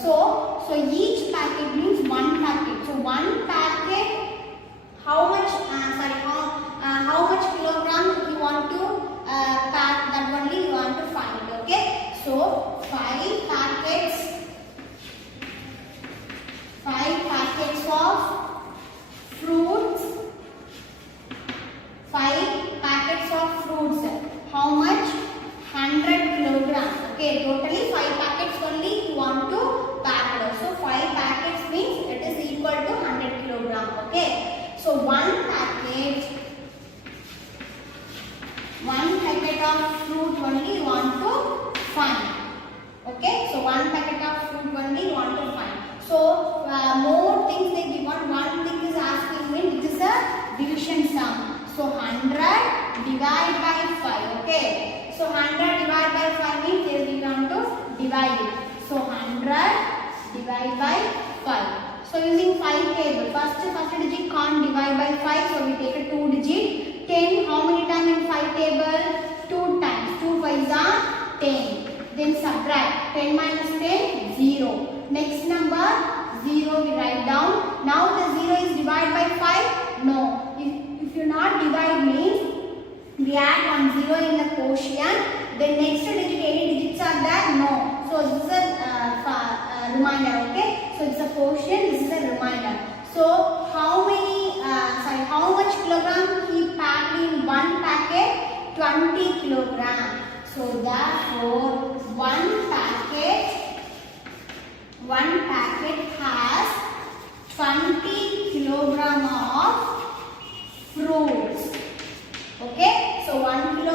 So each packet means 1 packet. So 1 packet, how much? How much kilogram you want to pack? That only you want to find. Okay. So 5 packets of fruits. 5 packets of fruits. How much? 100 kilograms. Okay, totally 5 packets only you want to pack. So 5 packets means it is equal to 100 kilogram. Okay. So 1 packet of fruit only you want to find. Okay. So 1 packet of fruit only you want to find. So more things they give one thing is asking me, this is a division sum. So 100 divided by 5. Okay. So 100 divided by 5 means here we want to divide it. So 100 divided by 5. So using 5 table, first digit can't divide by 5. So we take a 2 digit. 10 how many times in 5 table? 2 times. 2 5s are 10. Then subtract. 10 minus 10, 0. Next number 0 we write down. Now the 0 is divided by 5? No. If you not divide means we add 1 0 in the quotient. Then next digit, any digits are there? No. So this is a reminder. Okay. So it's a quotient. This is a reminder. So how much kilogram he packed in 1 packet? 20 kilogram. So therefore 1 packet has 20 kilogram of fruits. Okay, so 1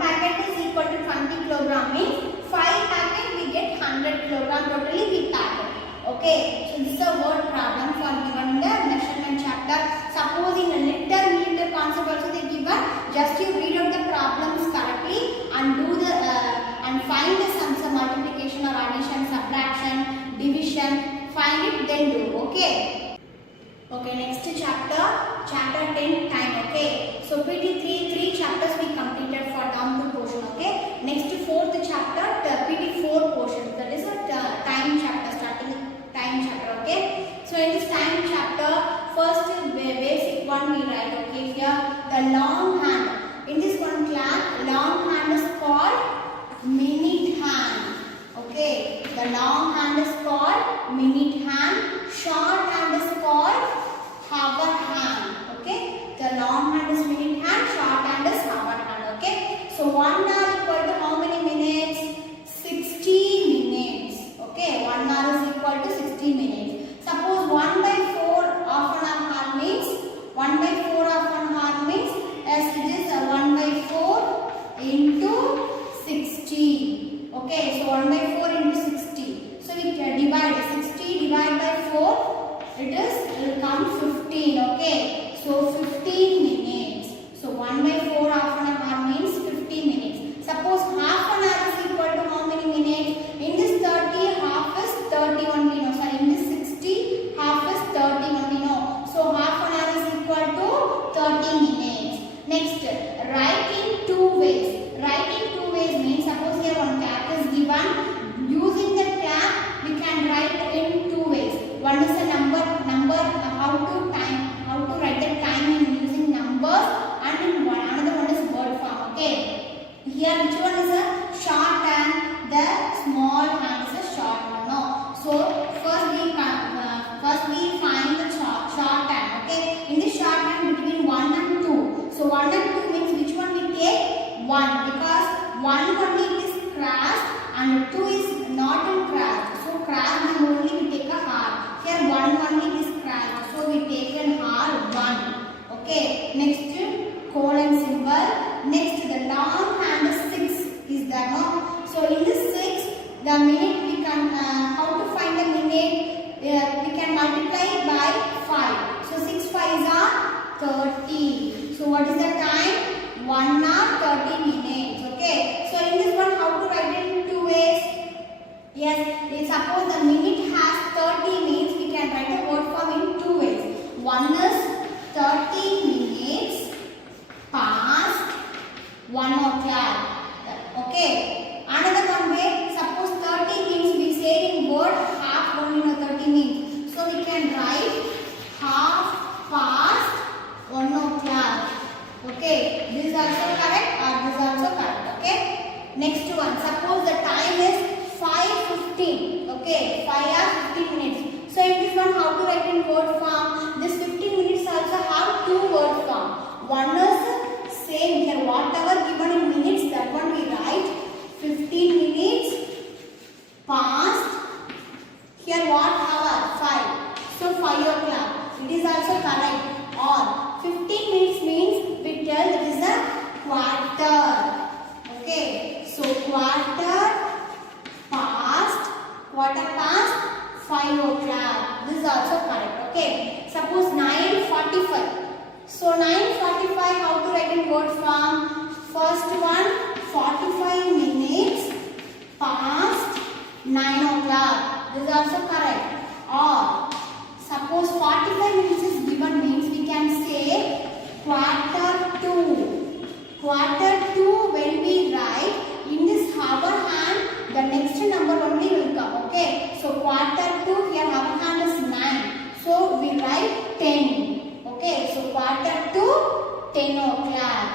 packet is equal to 20 kilogram means 5 packet we get 100 kilogram totally we pack it. Okay, so this is a word problem for given in the measurement chapter. Suppose in a liter, milliliter concept also they given, just you read out the problems correctly and do the and find the sums of multiplication or addition, subtraction, division, find it then do. Okay. Okay, next chapter 10 time. Okay, so PT 3 chapters we completed for term 2 portion. Okay, next 4th chapter PT 4 portion, that is a time chapter, starting time chapter. Okay, so in this time chapter, first basic one we write. Okay, here the long hand. In this one class, long hand is called minute hand. Okay, the long hand is called minute hand. Short hand is called hour hand. Okay, the long hand is minute hand, short Here which one is a short hand? The small hand is a short one. No. So first we find the short hand. Okay. In the short hand between 1 and 2. So 1 and 2 means which one we take? 1 because 1 only is crossed and 2 is not in crossed. So crossed and only we take a hard. Here 1 only is crossed. So we take an hard 1. Okay. Next colon symbol. Next the long hand 6 is there. No. So in this 6 the minute we can how to find the minute? We can multiply by 5. So 6 5s are 30. So what is the time? 1 hour 30 minutes. Okay. So in this one how to write it in 2 ways? Yes. Suppose the minute has 30 means we can write the word form in 2 ways. One is 30 minutes past 1 o'clock. Okay. Another one way, suppose 30 means we say in word half only, no 30 means. So we can write half past 1 o'clock. Okay. This is also correct or this is also correct. Okay. Next one, suppose the time is 5:15. Okay. 5 hours 15 minutes. So in this one how to write in word form? This 15 minutes also have 2 word form. One is same here, whatever given in minutes, that one we write 15 minutes past. Here what hour? 5. So 5 o'clock. It is also correct. Or 15 minutes means we tell it is a quarter. Okay. So quarter past 5 o'clock. This is also correct. Okay. Suppose 9:45. So 9:45 how to write in word form? First one 45 minutes past 9 o'clock. This is also correct. Or suppose 45 minutes is given means we can say quarter to. Quarter to when we write in this hour hand the next number only will come. Okay. So quarter to here hour hand is 9. So we write 10. Okay, so quarter to 10 o'clock.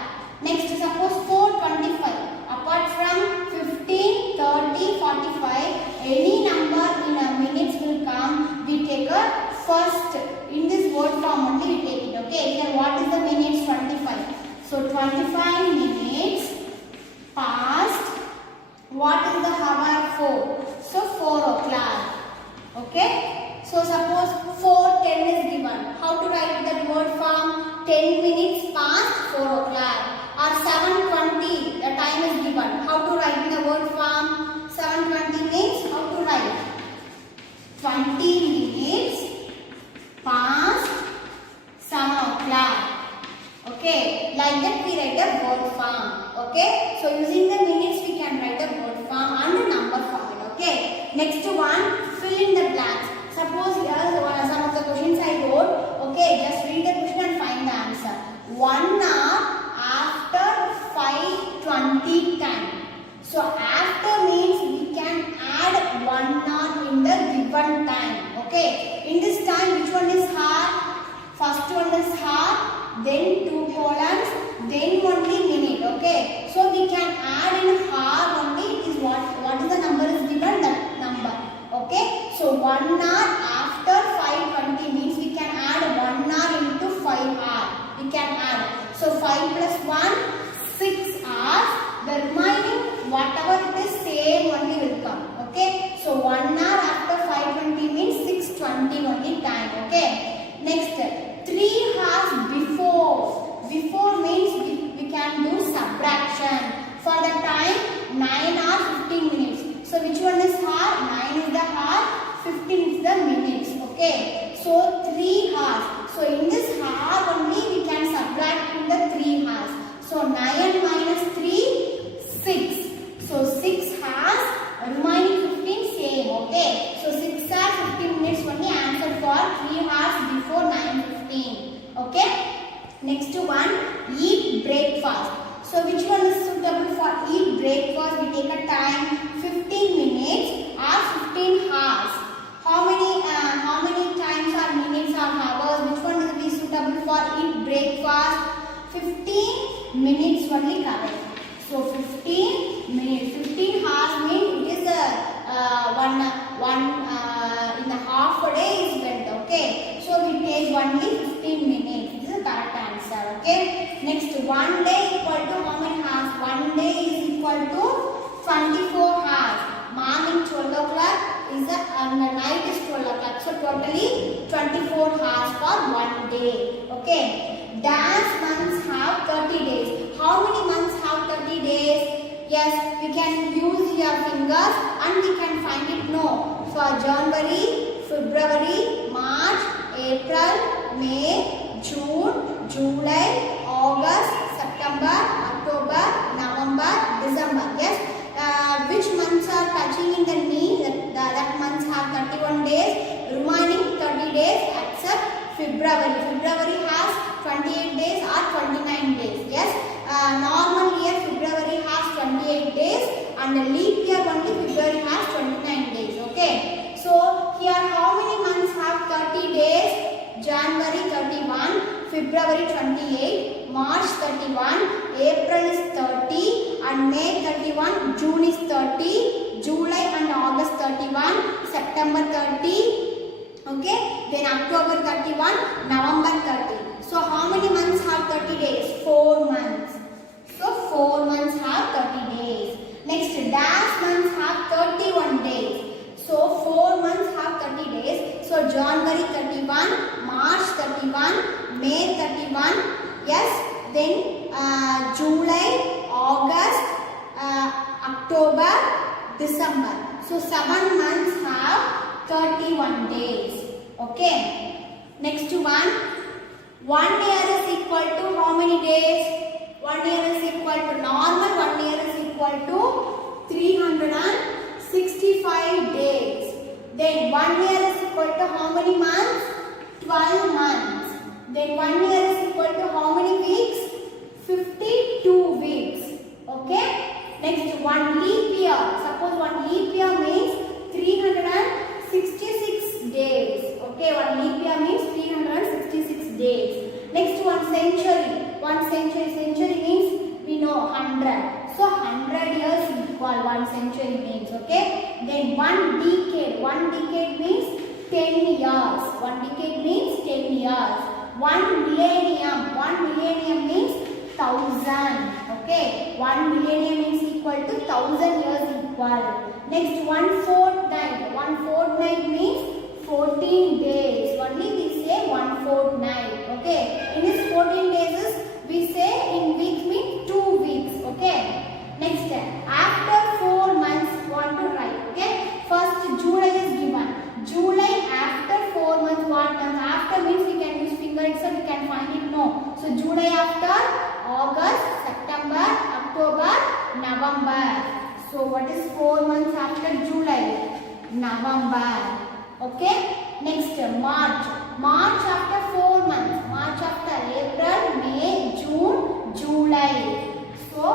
Next, suppose 4:25. Apart from 15, 30, 45, any number in a minutes will come. We take a first. In this word form only we take it. Okay, here what is the minutes? 25. So 25 minutes past. What is the hour? 4. So 4 o'clock. Okay. So suppose 4:10 is given. How to write that word form? 10 minutes past 4 o'clock. Or 7:20 the time is given. How to write in the word form? 7:20 means how to write? 20 minutes past 7 o'clock. Okay. Like that we write the word form. Okay. So using the minutes we can write the word form and the number form. Okay. Next one, fill in the blanks. Suppose here some of the questions I wrote. Okay, just read the question and find the answer. 1 hour after 5:20 time. So after means we can add 1 hour in the given time. Okay, in this time which one is hard? First one is hard, then 2 colons, then only minute. Okay, so we can add in hard only is what is the number is given, that number. Okay, so 1 hour after 5:20 means we can add 1 hour into 5 hours. We can add. So 5 plus 1, 6 hours. The remaining whatever it is same only will come. Okay, so 1 hour after 5:20 means 6:20 only time. Okay, next 3 hours before. Before means we can do subtraction. For the time 9 hours 15 minutes. So which one is hour? 9 is the hour, 15 is the minutes. Okay. So 3 hours. So in this hour only we can subtract in the 3 hours. So 9 minus 3, 6. So 6 hours, remaining 15 same. Okay. So 6 hours 15 minutes only answer for 3 hours before 9:15. Okay. Next one, eat breakfast. So which one is suitable for eat breakfast? We take a time 15 minutes or 15 hours. How many times or minutes or hours? Which one will be suitable for eat breakfast? 15 minutes only correct. So 15 minutes. 15 hours means it is one in a half a day is went. Okay. So we take only 15 minutes. This is the correct answer. Okay. Next, 1 day equal to how many hours? 1 day is equal to 24 hours. Morning 12 o'clock is the night is 12 o'clock. So totally 24 hours for 1 day. Okay. Dash months have 30 days. How many months have 30 days? Yes, we can use your fingers and we can find it. No. For January, February, March, April, May, June, July, August, September, October, November, December. Yes. Which months are touching in the knee? That months have 31 days. Remaining 30 days except February. February has 28 days or 29 days. Yes. Normal year February has 28 days and the leap year only February has 29 days. Okay. So here how many months have 30 days? January 31, February 28, March 31, April is 30 and May 31, June is 30, July and August 31, September 30, okay, then October 31, November 30. So how many months have 30 days? 4 months. So 4 months have 30 days. Next, dash months have 31 days. So 4 months have 30 days. So January 31, March 31, May 31, yes, then July, August, October, December. So 7 months have 31 days. Okay. Next one. 1 year is equal to how many days? 1 year is equal to normal. 1 year is equal to 365 days. Then 1 year is equal to how many months? 12 months. Then 1 year is equal to how many weeks? 52 weeks. Okay. Next, 1 leap year. Suppose 1 leap year means 366 days. Okay, 1 leap year means 366 days. Next, 1 century. 1 century means we know 100. So 100 years equal 1 century means. Okay. Then 1 decade. 1 decade means 10 years. 1 decade means 10 years. 1 millennium. 1 millennium means 1000. Okay. 1 millennium means equal to 1000 years equal. Next, 1 fortnight. 1 fortnight means 14 days. Only we say 1 fortnight. Okay. In this 14 days, we say in week means 2 weeks. Okay. Next, after 4 months, want to write. Okay. First, July is given. July after 4 months, what month? After means we can use finger itself, we can find it. No. So, July after August, September, October, November. So, what is 4 months after July? November. Okay. Next, March. March after 4 months. March after April, May, June, July. So,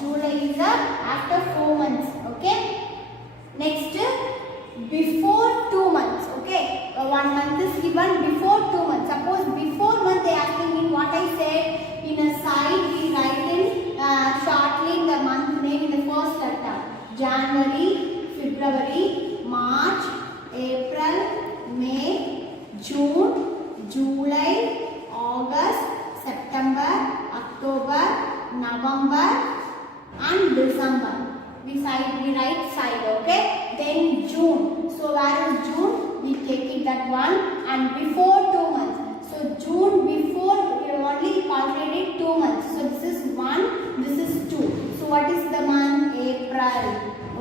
July is after 4 months. Okay. Next, before 2 months. Okay. 1 month is given before 2 months. Suppose before month they asking me what I said. In a side we write in shortly in the month name in the first letter. January, February, March, April, May, June, July, August, September, October, November and December. We write side, okay? Then June. So where is June? We take it that one and before 2 months. So June before we only calculated 2 months. So this is 1, this is 2. So what is the month? April.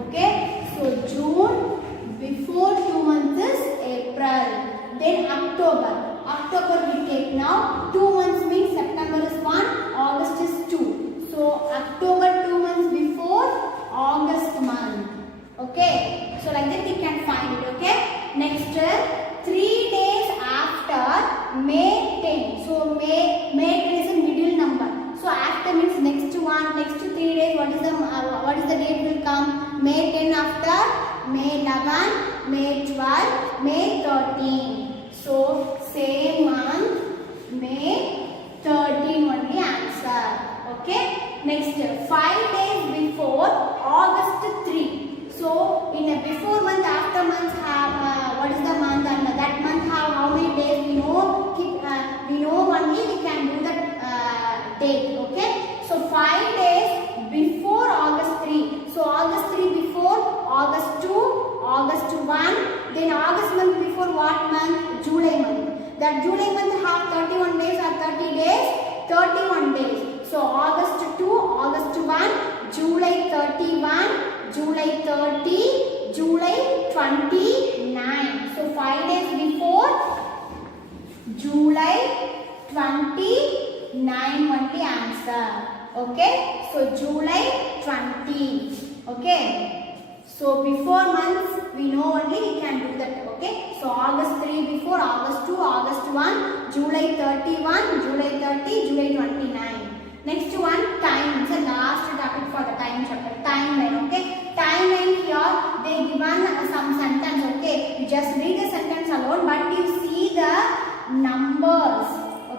Okay? So June before 2 months is April. Then October. October we take now. 2 months means September is 1, August is 2. So October 2 months before August month. Okay. So like that we can find it. Okay. Next 3 days after May 10. So May 10 is a middle number. So after means next one, next 3 days. What is the date will come? May 10 after May 11, May 12, May 13. So same month, May 13 only answer. Okay. Next, 5 days before August 3. So in a before month, after month have what is the month, and that month have how many days we know. We know only we can do that date. Okay. So 5 days before August 3. So August 3 before August 2, August 1. Then August month before what month? July month. That July month have 31 days or 30 days? 31 days. So August 2, August 1, July 31, July 30, July 29. So 5 days before July 29 only answer. Okay. So July 20. Okay. So before months we know only we can do that. Okay. So August 3 before August 2, August 1, July 31, July 30, July 29. Next one, time. It's the last topic for the time chapter. Timeline. Okay. Timeline here they given some sentence. Okay. You just read the sentence alone, but you see the numbers.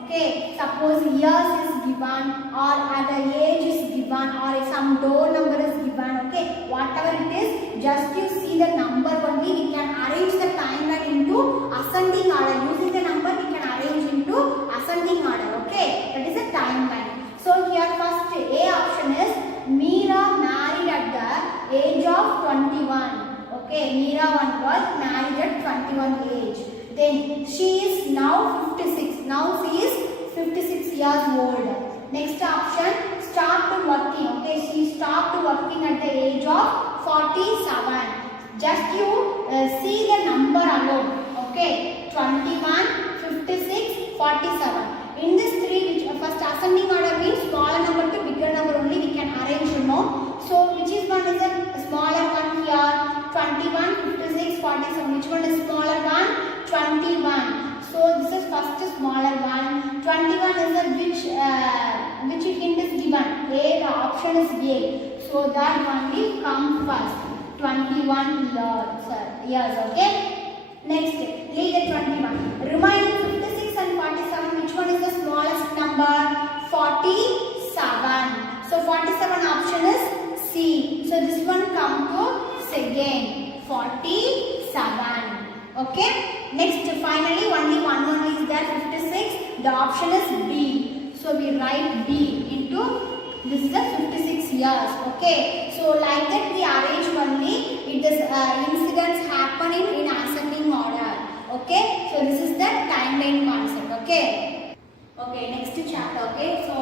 Okay, suppose years is given or at the age is given or some door number is given. Okay, whatever it is, just you see the number only. We can arrange the timeline into ascending order. Using the number, we can arrange into ascending order. Okay, that is a timeline. So here first A option is Meera married at the age of 21. Okay, Meera one was married at 21 age. Then she is now 56. Now she is 56 years old. Next option, stopped working. Okay, she stopped working at the age of 47. Just you see the number alone. Okay, 21, 56, 47. In this three, which first ascending order means smaller number to bigger number only we can arrange. So which is one is a smaller one here? 21, 56, 47. Which one is smaller one? 21. So this is first smaller one. 21 is a which hint is given? A, the option is A. So that only come first. 21 years. Okay. Next, leave the 21. Remaining 56 and 47. Which one is the smallest number? 47. So 47 option is C. So this one come to second. 47. Okay. Next, finally, only one is there, 56. The option is B. So we write B into this is the 56 years. Okay. So like that we arrange only. It is incidents happening in ascending order. Okay. So this is the timeline concept. Okay. Okay. Next chapter. Okay. So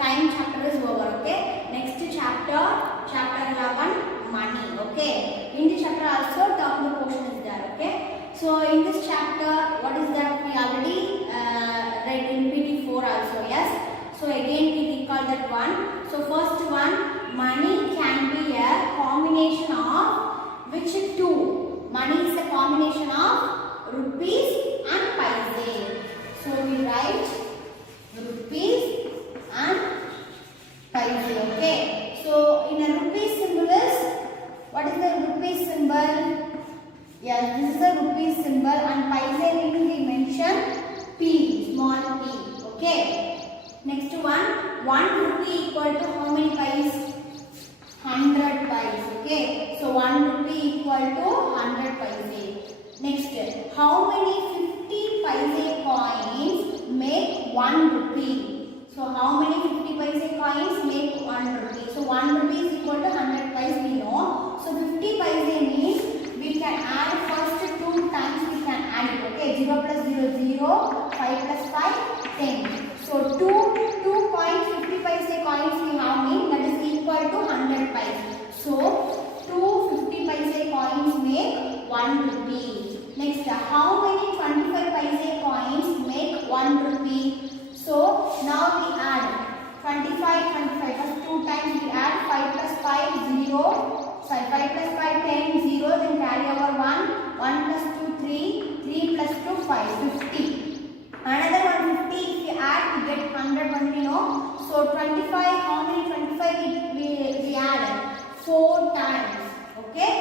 time chapter is over. Okay. Next chapter 11, money. Okay. In this chapter also term the portion is there. Okay. So in this chapter, what is that we already read in PT4 also, yes. So again we recall that one. So first one, money can be a combination of which two? Money is a combination of rupees and paise. So we write rupees and paise. Okay. So in a rupees symbol is, what is the rupees symbol? Yes, this is a rupees symbol, and paise meaning we mention P, small p. Okay. Next one, 1 rupee equal to how many pies? 100 pies. Okay. So 1 rupee equal to 100 paise. Next, how many 50 paise coins make 1 rupee? So how many 50 paise coins make 1 rupee? So 1 rupee is equal to 100 pies we know. So 50 paise means we can add first 2 times we can add it. Okay, 0 plus 0, 0, 5 plus 5, 10. So 2 coins, 50 paise coins we have made, that is equal to 100 pies. So 2 50 paise coins make 1 rupee. Next, how many 25 paise coins make 1 rupee? So now we add 25, 25, first 2 times we add 5 plus 5, 0. So 5 plus 5, 10, 0, then carry over 1, 1 plus 2, 3, 3 plus 2, 5, 50. Another 150, if we add, we get 100 one we know. So 25, how many 25 we add? 4 times. Okay.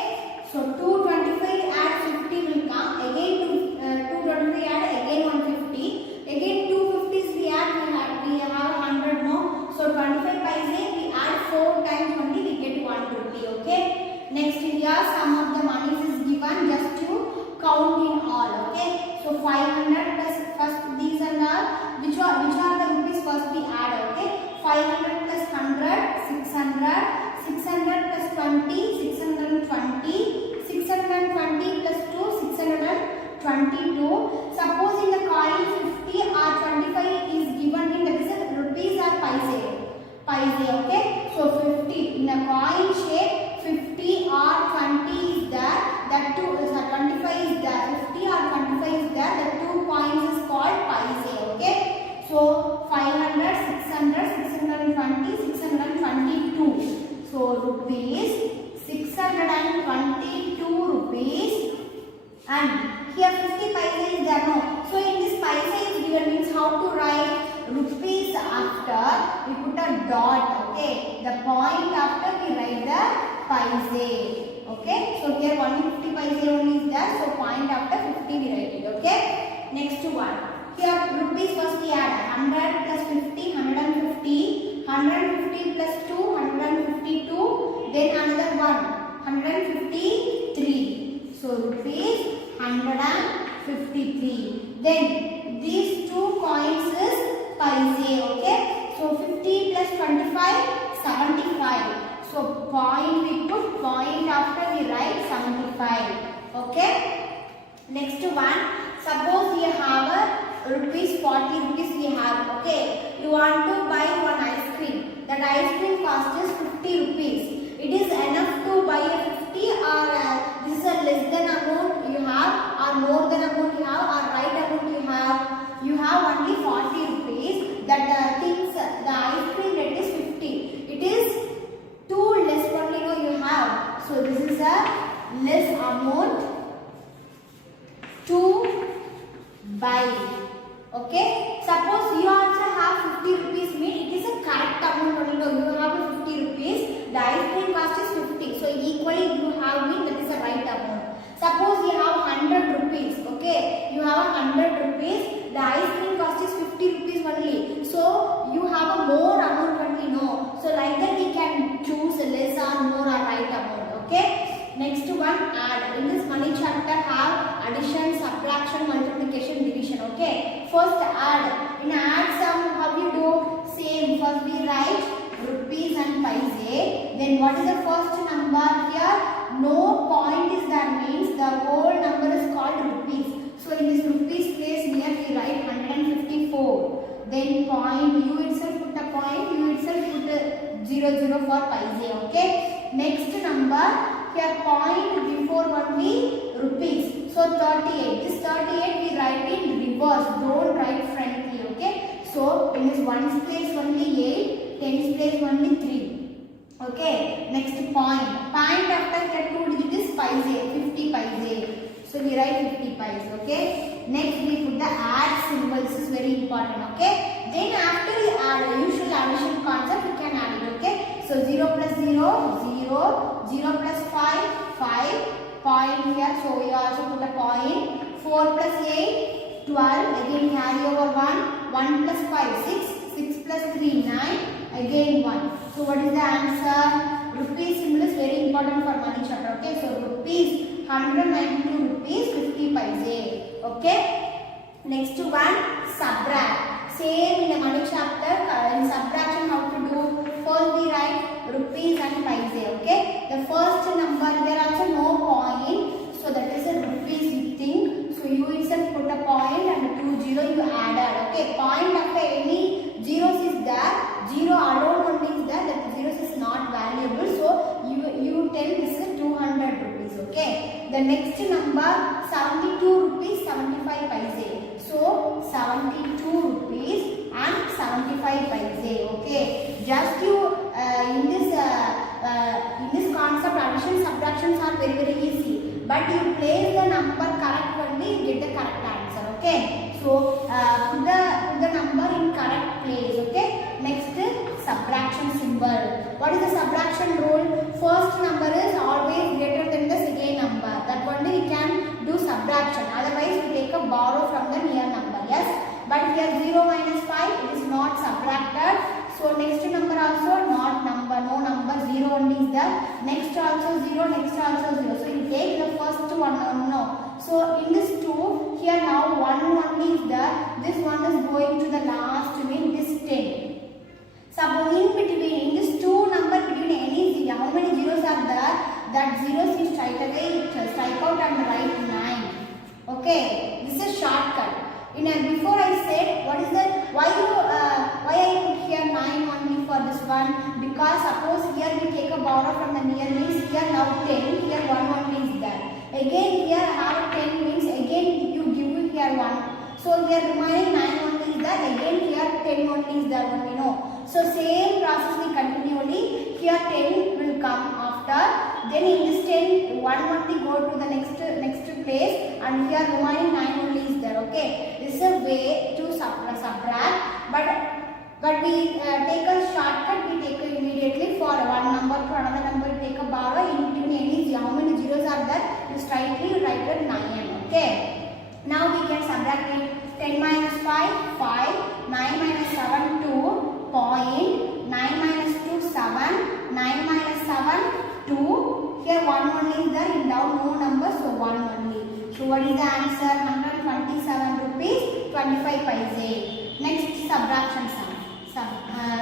So 225 add 50 will come. Again 225 add again 150. Again 250s we add, we have 100 no. So 25 paise we add 600, 600 plus 20, 620, 620 plus 2, 622. Suppose in the coin 50 or 25 is given in the rupees or paise, okay? So 50 in a coin shape, 50 or 20 is there, that 25 is there, 50 or 25 is there, the 2 coins is called paise, okay? So 500, 600, 620, 622. So rupees, 622 rupees, and here 50 paise is there, no? So in this paise is given, means how to write rupees after we put a dot, okay? The point after we write the paise, okay? So here 150 paise only is there, so point after 50 we write it, okay? Next one. Here rupees first we add 100 plus 50, 150, 150 plus 2, 152, then another one, 153. So rupees 153. Then these 2 coins is paise, okay? So 50 plus 25, 75. So point we put, point after we write 75, okay? Next one, suppose we have a rupees 40 rupees we have, okay? You want to buy one ice cream. That ice cream cost is 50 rupees. It is enough to buy a 50 or this is a less than amount you have or more than amount you have or right amount you have. You have only 40 rupees. That things, the ice cream rate is 50. It is too less only you have. So this is a less amount to buy. Okay, suppose you also have 50 rupees mean it is a correct amount only. You have 50 rupees, the ice cream cost is 50. So equally you have mean that is a right amount. Suppose you have 100 rupees, okay, you have 100 rupees, the ice cream cost is 50 rupees only. So you have a more amount only, no. So like that we can choose less or more or right amount, okay. Next one, add. In this money chapter have addition, subtraction, multiplication, division, okay. First add. In add sum, how you do? Same. First we write rupees and paise. Then what is the first number here? No point is that, means the whole number is called rupees. So in this rupees place here we write 154. Then point, you itself put a point, you itself put a 00 for paise, okay. Next number. Here point before only rupees. So 38. This 38 we write in reverse. Don't write friendly. Okay. So in this ones place only 8. Tens place only 3. Okay. Next point. Point after that 2 digit is paise. 50 paise. So we write 50 paise. Okay. Next we put the add symbol. This is very important. Okay. Then after we add a usual addition concept, we can add it. Okay. So 0 plus 0, 0, 0 plus 5, 5, point here, so we also put a point, 4 plus 8, 12, again carry over 1, 1 plus 5, 6, 6 plus 3, 9, again 1. So what is the answer? Rupees symbol is very important for money chapter, okay. So rupees, 192 rupees, 50 paise, okay. Next one, subtract. Same in the money chapter, in subtraction how to do? First we write rupees and paise, okay. The first number, there also no point, so that is a rupees you think. So you itself put a point and 2 0 you added, okay. Point after any zeros is there, 0 alone only is there, that zeros is not valuable. So you tell this is 200 rupees, okay. The next number 72 rupees 75 paise. So 72 rupees and 75 paise, okay. Just you in this concept, addition subtractions are very very easy. But you place the number correct only, you get the correct answer, okay. So put the number in correct place, okay. Next subtraction symbol. What is the subtraction rule? First number is always greater than the second number. That only we can do subtraction. Otherwise we take a borrow from the near number. Yes. But here 0 minus 5, it is not subtracted. So next number also not number, no number, 0 only is there. Next also 0, next also 0. So you take the first one, no. So in this 2, here now 1 only is there. This one is going to the last, mean this 10. Suppose in between, in this 2 number between strike out and write 9. Okay, this is shortcut. Before I said what is that? Why I put here 9 only for this one? Because suppose here we take a borrow from the near means here now 10, here 1 only is there. Again here have 10 means again you give here 1. So here remaining 9 only is there. Again here 10 only is there only no. So same process we continually. Here 10 will come after. Then in this 10 1 only go to the next place and here remaining 9 only is there. Okay. This is a way to subtract. But we take a shortcut. We take immediately for one number to another number. We take a borrow in between any how many zeros are there. You straightly write it 9. Okay. Now we can subtract it. 10 minus 5, 5. 9 minus 7, 2. Point. 9 minus 2, 7. 9 minus 7, 2. Here 1 only is there. In down no number, so 1 only. So what is the answer? 127 rupees 25 paise. Next subtraction sum.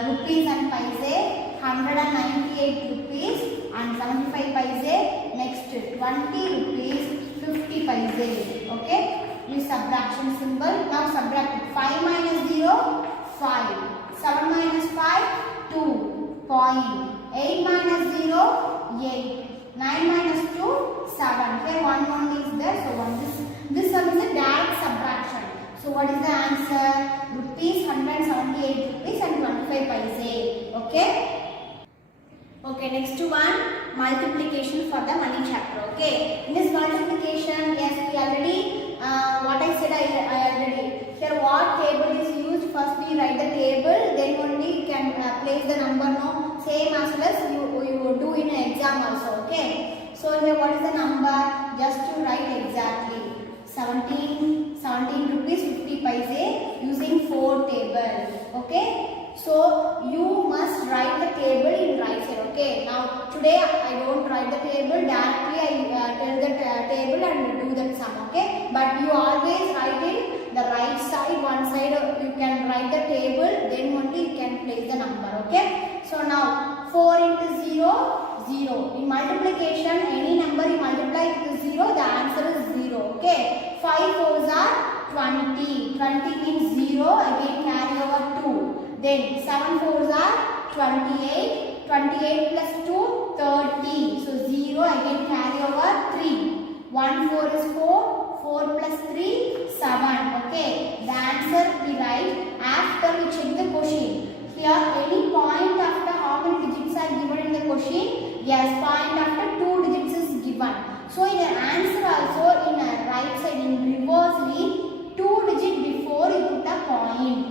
Rupees and paise. 198 rupees and 75 paise. Next 20 rupees 50 paise. Okay. Use subtraction symbol. Now subtract 5 minus 0, 5. 7 minus 5, 2. Point. 8 minus 0, 8. 9 minus 2, 7. Here 1 only is there. So 1. This one is a direct subtraction. So what is the answer? Rupees 178 rupees and 25 paise. Okay. Okay. Next one, multiplication for the money chapter. Okay. In this multiplication, yes, we already what I said I already. Here what table is used? First we write the table, then only you can place the number. No, same as well as you do in an exam also. Okay. So here what is the number? Just to write exactly 17 rupees 50 paise using 4 table. Okay. So you must write the table in right side. Okay. Now today I don't write the table. Directly I tell the table and do that sum. Okay. But you always write in the right side. One side you can write the table. Then only you can place the number. Okay. So now 4 into 0, 0. In multiplication, any number you multiply into 0, the answer is 0. Okay. 5 4s are 20. 20 means 0. Again carry over 2. Then 7 4s are 28. 28 plus 2, 30. So 0 again carry over 3. 1 4 is 4. 4 plus 3, 7. Okay. The answer we write after we check the question. Here any point after how many digits are given in the question? Yes, point after 2 digits is given. So in the answer also in a right side in reversely 2 digit before you put a point.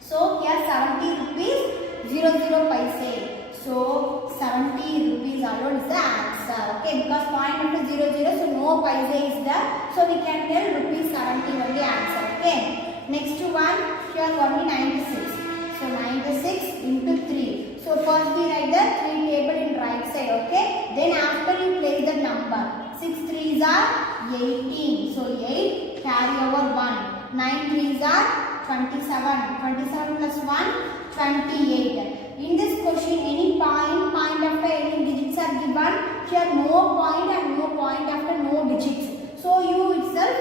So here 70 rupees 00 paise. So 70 rupees alone is the answer. Okay, because point after 00, so no paise is there. So we can tell rupees 70 only answer. Okay. Next one, here only 96. So 96 into 3. So first we write the 3 table in right side. Okay. Then after you place the number. 6 3s are 18. So 8 carry over 1. 9 3s are 27. 27 plus 1, 28. In this question, any point after any digits are given. Here no point and no point after no digits. So you itself,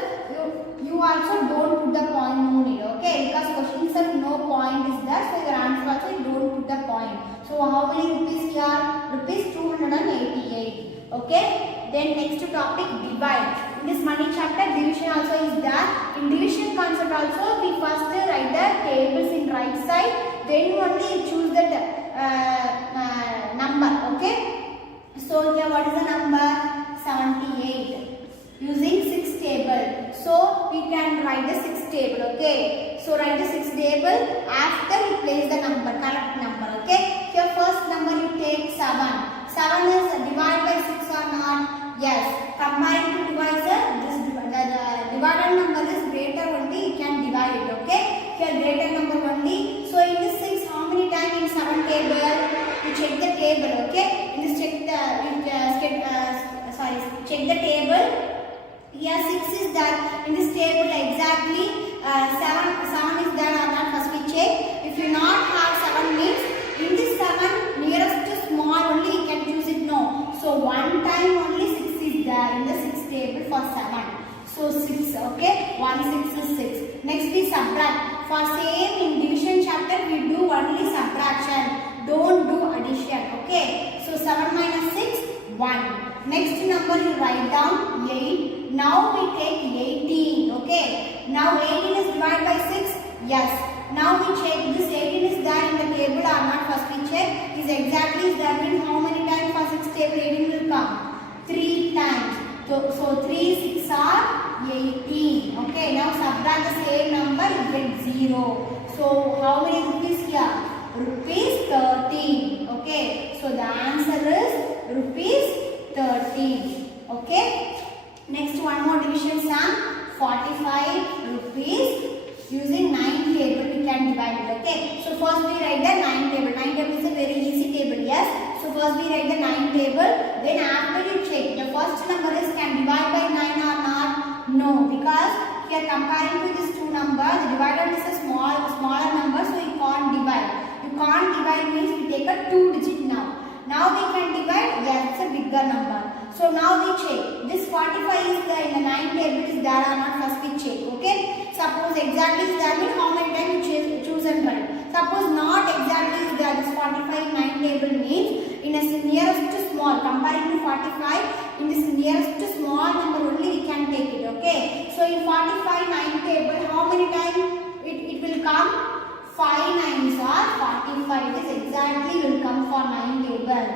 you also don't put the point no need. Okay, because question itself no point is there. So your answer also you don't put the point. So how many rupees here? Rupees 288. Okay. Then next topic, divide. In this money chapter, division also is there. In division concept also, we first write the tables in right side. Then only choose the number. Okay. So here what is the number? 78. Using 6 table. So we can write the 6 table. Okay. So write the 6 table. After we place the number, correct number. Okay. Here first number you take 7. 7 is divided by 6 or not? Yes. Comparing to divisor, the divided number is greater only. You can divide it. Okay. Here greater number only. So in this 6, how many times in 7 table? You check the table. Okay. In this check the table. Here 6 is there. In this table exactly 7 is there or not? First we check. If you not have 7 means in this 7 nearest to small only you can choose it. No. So one time only 6 is there. So 6, okay, 1 6 is 6. Next is subtract. For same in division chapter we do only subtraction, don't do addition, okay. So 7 minus 6, 1. Next number you write down 8. Now we take 18, okay. Now 18 is divided by 6, yes. Now we check this 18 is there in the table or not. First we check is exactly is there, means how many times for 6 table 18 will come? 3 times. So 3 6 are 18. Okay. Now subtract the same number, you get 0. So how many rupees here? Rupees 13. Okay. So the answer is rupees 13. Okay. Next one more division sum. 45 rupees. Using 9 table we can divide it, okay. So first we write the 9 table. 9 table is a very easy table, yes. So first we write the 9 table. Then after you check the first number is can divide by 9 or not? No, because here comparing to these two numbers, the divided is a smaller number, so you can't divide. You can't divide means we take a 2 digit now. Now we can divide, yes, it's a bigger number. So now we check. This 45 is there in the 9 table is there or not? First we check, okay. Suppose exactly is there, means how many times you choose and write. Suppose not exactly is there, this 45 9 table means in a nearest to small, comparing to 45, in this nearest to small number only we can take it, okay. So in 45 9 table, how many times it will come? 5 9s are 45. It is exactly will come for 9 table,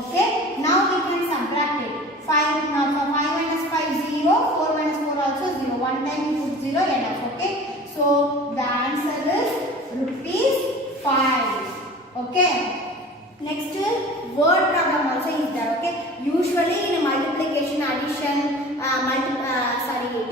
okay. Now we can subtract it. 5 minus 5 0, 4 minus 4 also 0. One time you put 0 enough, okay. So the answer is rupees 5, okay. Next word problem also is there, okay. Usually in multiplication, addition,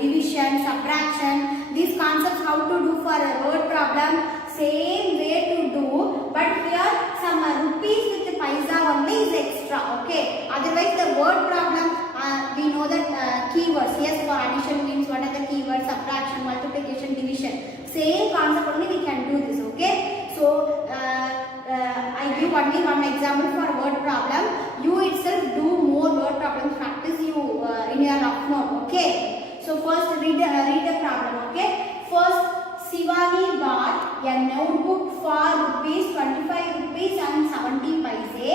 division, subtraction, these concepts how to do for a word problem, same way to do, but here some rupees with the paisa only is extra, okay. Otherwise the word problem we know that keywords, yes, for addition means what are the keywords, subtraction, multiplication, division, same concept only we can do this, okay. So I give only one example for word problem. You itself do more word problems, practice you in your rough note, okay. So first read the problem, okay. First, Shivani bought a notebook for rupees 25 rupees and 70 paise,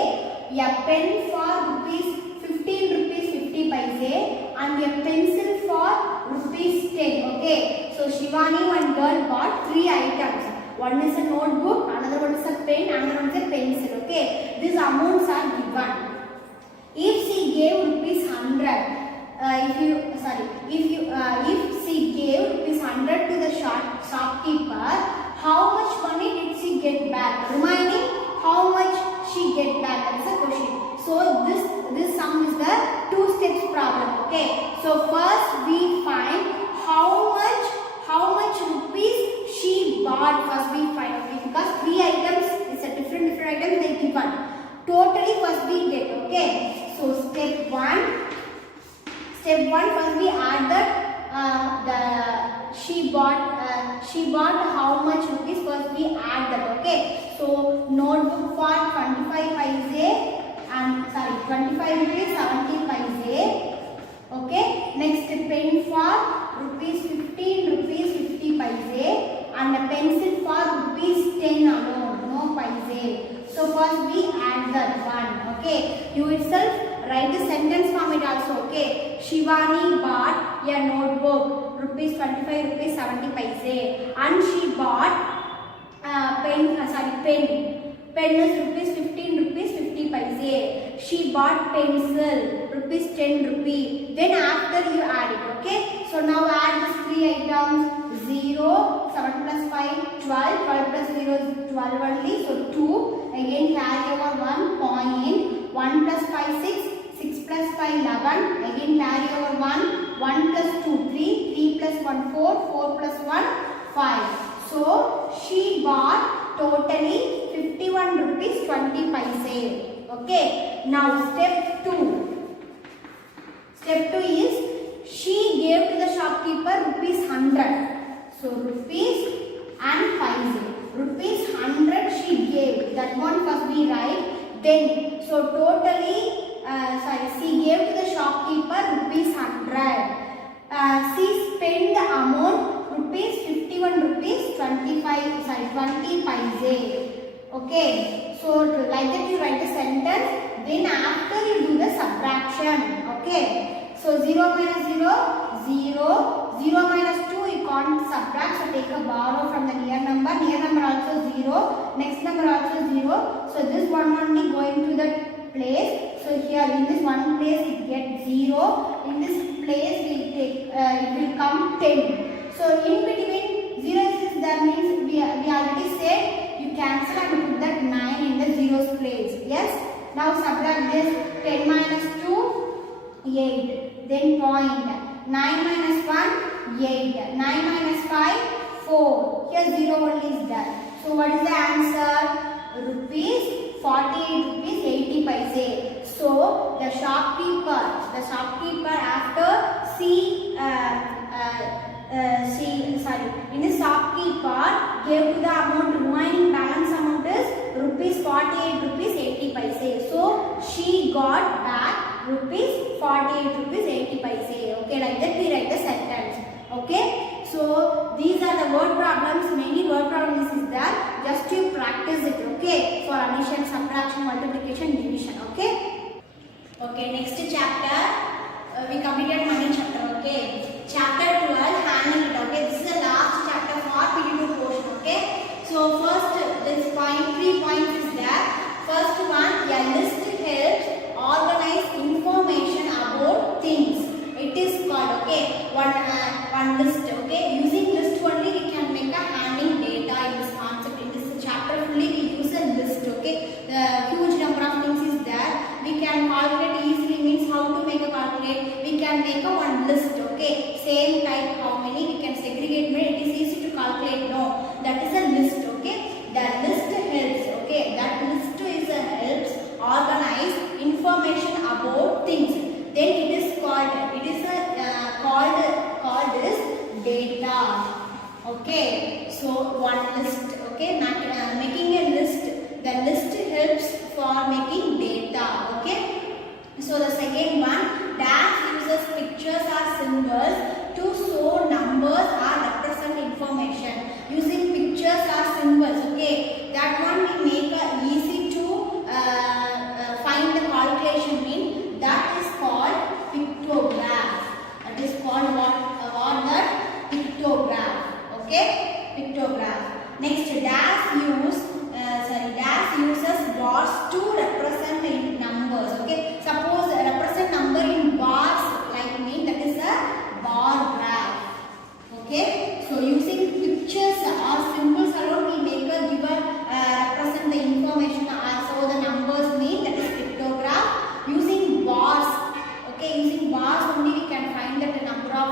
a pen for rupees 15 rupees 50 paise, and a pencil for rupees 10. Okay. So Shivani one girl bought 3 items. One is a notebook, another one is a pen, another one is a pencil. Okay. These amounts are given. If she gave rupees 100. If she gave rupees 100 to the shopkeeper, how much money did she get back? Remaining, how much she get back? That is a question. So this sum is the 2 steps problem. Okay. So first we find how much rupees she bought. First we find, okay, because 3 items is a different items they given. Totally first we get. Okay. So step 1. Step 1, first we add that she bought how much rupees. First we add that. Okay. So notebook for 25 paise and 25 rupees 70 paise. Okay. Next pen for rupees 15 rupees 50 paise and a pencil for rupees 10 alone, no paise. So first we add that one. Okay. You itself write the sentence form it also. Okay. Shivani bought a notebook rupees 25 rupees 70 paise and she bought pen is rupees 15 rupees 50 paise. She bought pencil rupees 10 rupee. Then after you add it. Okay. So now add these 3 items. 0, 7 plus 5, 12, 12 plus 0 is 12 only. So 2. Again carry over 1 point. 1 plus 5 6. 6 plus 5 11. Again carry over 1. 1 plus 2 3. 3 plus 1 4. 4 plus 1 5. So she bought totally 51 rupees 20 paise. Okay. Now step 2. Step 2 is she gave to the shopkeeper rupees 100. So rupees and paise. Rupees 100 she gave. That one first we write. Then so totally she gave to the shopkeeper rupees 100. paise. Okay, so like that you write the sentence, then after you do the subtraction. Okay, so 0 minus 0, 0, 0 minus 2 you can't subtract, so take a borrow from the near number also 0, next number also 0, so this one only going to the place, so here in this one place it gets 0, in this place we take, it will come 10, so in between 0 is there means we already said you cancel and put that 9 in the zeros place. Yes. Now subtract this 10 minus 2, 8. Then point. 9 minus 1, 8. 9 minus 5, 4. Here 0 only is there. So what is the answer? Rupees 48 rupees 80 paise. So the shopkeeper after in the shopkeeper gave to the amount, remaining balance amount is rupees 48 rupees 80 paise. So she got back rupees 48 rupees 80 paise. Okay, like that we write the sentence. Okay, so these are the word problems. Many word problems is there. Just to practice it. Okay, for addition, subtraction, multiplication, division. Okay. Okay, next chapter. We completed money chapter. Okay, chapter 12, handling it. Okay, this is the last chapter for PD2 portion. Okay, so first this point, 3 points is there. First one, a list helps organize information about things. It is called, okay, one list. Okay, using list only we can make a handling data in this concept. In this chapter fully we use a list. Okay, the huge number of things is there. We can calculate easily, means how to make a calculate. We can make a one list. Okay, same type how many we can segregate. It is easy to calculate. No, that is a list. Okay, the list helps. Okay, that list is helps organize information about things. Then it is called. It is called as data. Okay, so one list. Okay, making a list. The list helps for making data. Okay, so the second one, dash uses pictures or symbols to show numbers or represent information. Using pictures or symbols. Okay, that one we make easy to find the calculation. Mean that is called pictograph. That is called what that pictograph. Okay, pictograph. Next, dash uses bars to represent in numbers. Okay, suppose represent number in bars, like me, that is a bar graph. Okay, so using pictures or symbols alone we make a given represent the information, also the numbers mean, that is pictograph. Using bars, okay, using bars only we can find that the number of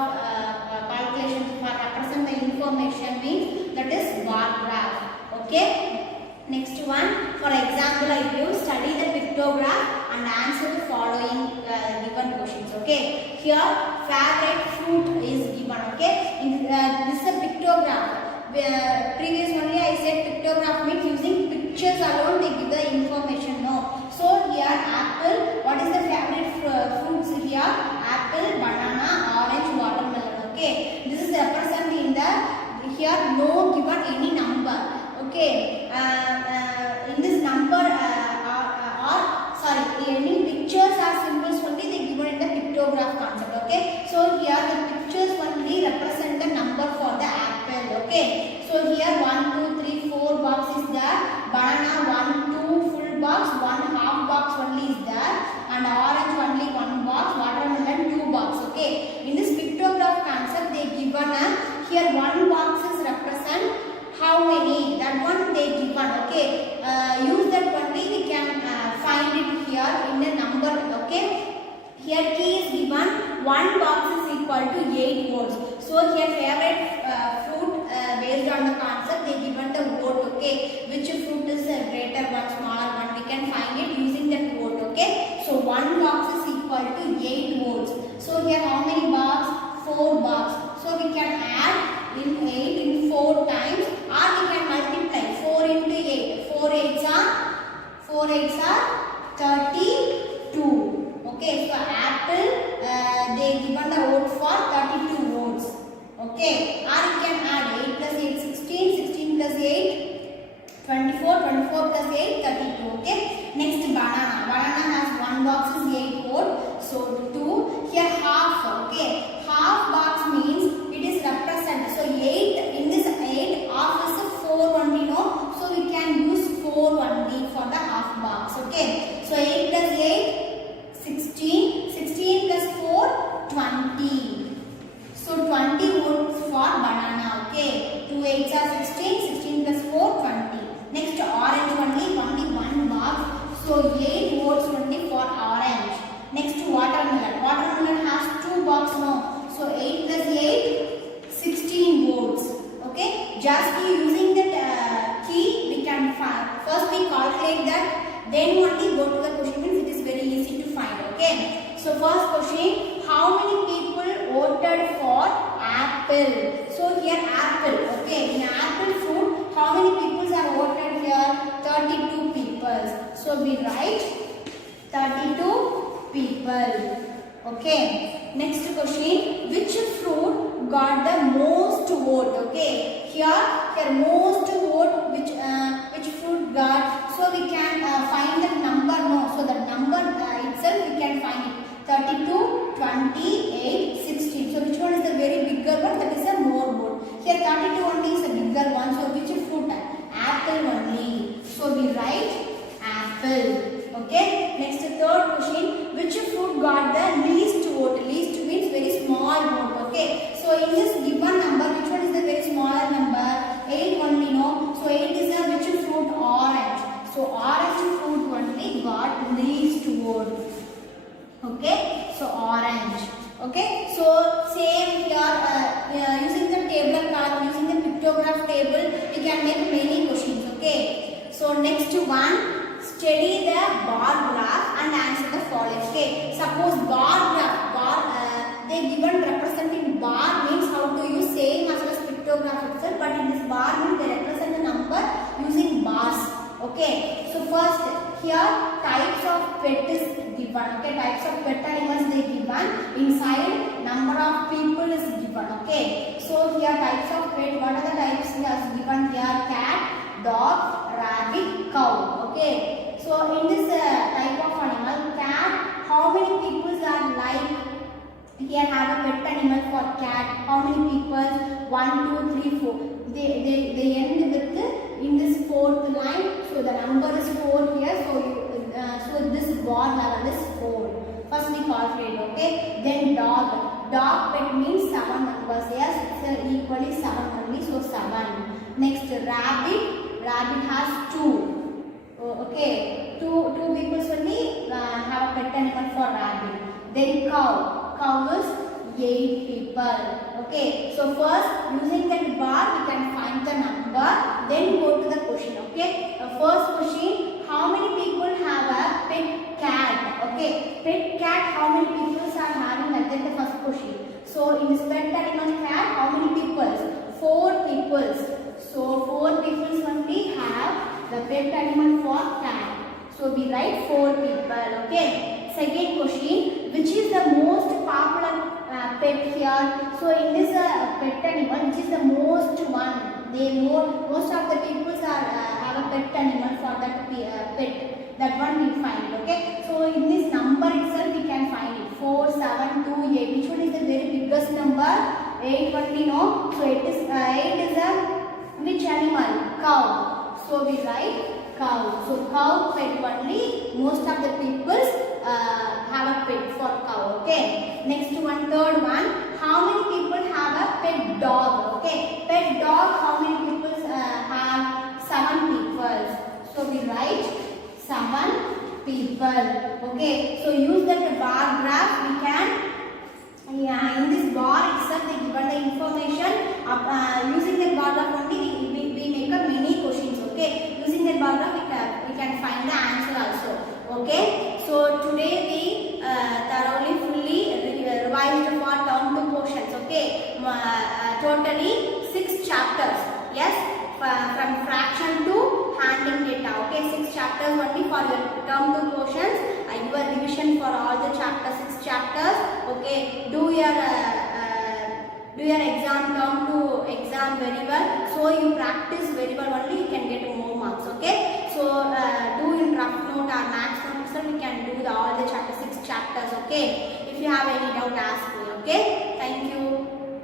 calculations for represent the information means, that is bar graph. Okay. Next one, for example, I give study the pictograph and answer the following given questions. Okay, here favorite fruit is given. Okay, this is a pictograph. Previous only I said pictograph means using pictures alone they give the information. No, so here apple. What is the favorite fruits here? Apple, banana, orange, watermelon. Okay, this is represented in the here no given any number. Okay, in this number any pictures or symbols only they given in the pictograph concept. Okay, so here the pictures only represent the number for the apple. Okay, so here 1, 2, 3, 4 box is there. Banana 1, 2 full box, 1 half box only is there, and orange only 1 box, watermelon 2 box. Okay, in this pictograph concept they given here 1 box is represent how many, that one they given. Okay, use that only we can find it here in the number. Okay, here key is given, 1 box is equal to 8 votes. So here favorite fruit based on the concept they given the vote. Okay, which fruit is a greater one, smaller one, we can find it using that vote. Okay, so 1 box is equal to 8 votes. So here how many box? 4 box. So we can add in 8 in 4 times, or we can multiply 4 into 8. 4 8s are 32. Okay, so apple they given the vote for 32 votes. Okay, or we can add 8 plus 8 16, 16 plus 8 So first question, how many people voted for apple? So here apple, okay, in apple fruit, how many people are voted here? 32 people. So we write 32 people. Okay. Next question, which fruit got the most vote? Okay. Here most vote, which fruit got? So we can find the number. No. So the number itself we can find it. 32, 28, 16. So which one is the very bigger one? That is a more vote. Here 32 only is a bigger one. So which fruit? Apple only. So we write apple. Okay. Next third question, which fruit got the least vote? Least means very small vote. Okay. So in this given number, which one is the very smaller number? 8 only, no. So 8 is a which fruit? Orange. So orange fruit only got least vote. Okay. So orange. Okay. So same here, using the table card, using the pictograph table, we can make many questions. Okay. So next one. Study the bar graph and answer the following. Okay. Suppose bar graph, they given representing bar means how to use same as well as pictograph itself, but in this bar means they represent the number using bars. Okay. So first here types of pet is given. Okay. Types of pet animals they given. Inside number of people is given. Okay. So here types of pet. What are the types given here? Cat, dog, rabbit, cow. Okay. So in this type of animal, cat, how many people are like? Here have a pet animal for cat. How many people? 1, 2, 3, 4. They end with in this fourth line. So the number is 4 here. So this bar level is 4. First we calculate. Okay. Then dog. Dog pet means 7 numbers. Yes, it's equally 7 only. So 7. Next rabbit. Rabbit has 2. Okay, two people only have a pet animal for rabbit. Then cow. Cow is 8 people. Okay, so first using that bar we can find the number. Then go to the question. Okay, first question: how many people have a pet cat? Okay, pet cat. How many people are having? Like that the first question. So in this pet animal cat, how many people? 4 people. So 4 people only have the pet animal for cat. So we write 4 people. Okay. Second question, which is the most popular pet here? So in this pet animal, which is the most one? Most of the people have a pet animal for that pet. That one we find. Okay. So in this number itself we can find it. 4, 7, 2, 8. Which one is the very biggest number? 8 only, no. So 8 is a which animal? Cow. So we write cow. So cow pet only. Most of the people have a pet for cow. Okay. Next one, third one. How many people have a pet dog? Okay. Pet dog. How many people have? 7 people. So we write 7 people. Okay. So use that bar graph. We can. Yeah, in this bar itself they given the information. Using the bar graph only we make a mini questions. Okay, using the bar graph we can find the answer also. Okay, so today we thoroughly fully revised for term 2 portions. Okay, totally 6 chapters. Yes, from fraction to handling data. Okay, 6 chapters only for your term 2 portions. Your revision for all the chapters, 6 chapters. Okay, do your exam, term 2 exam very well. So you practice very well only you can get more marks. Okay, so do in rough note or max note, so we can do all the 6 chapters. Okay, if you have any doubt ask me. Okay, thank you.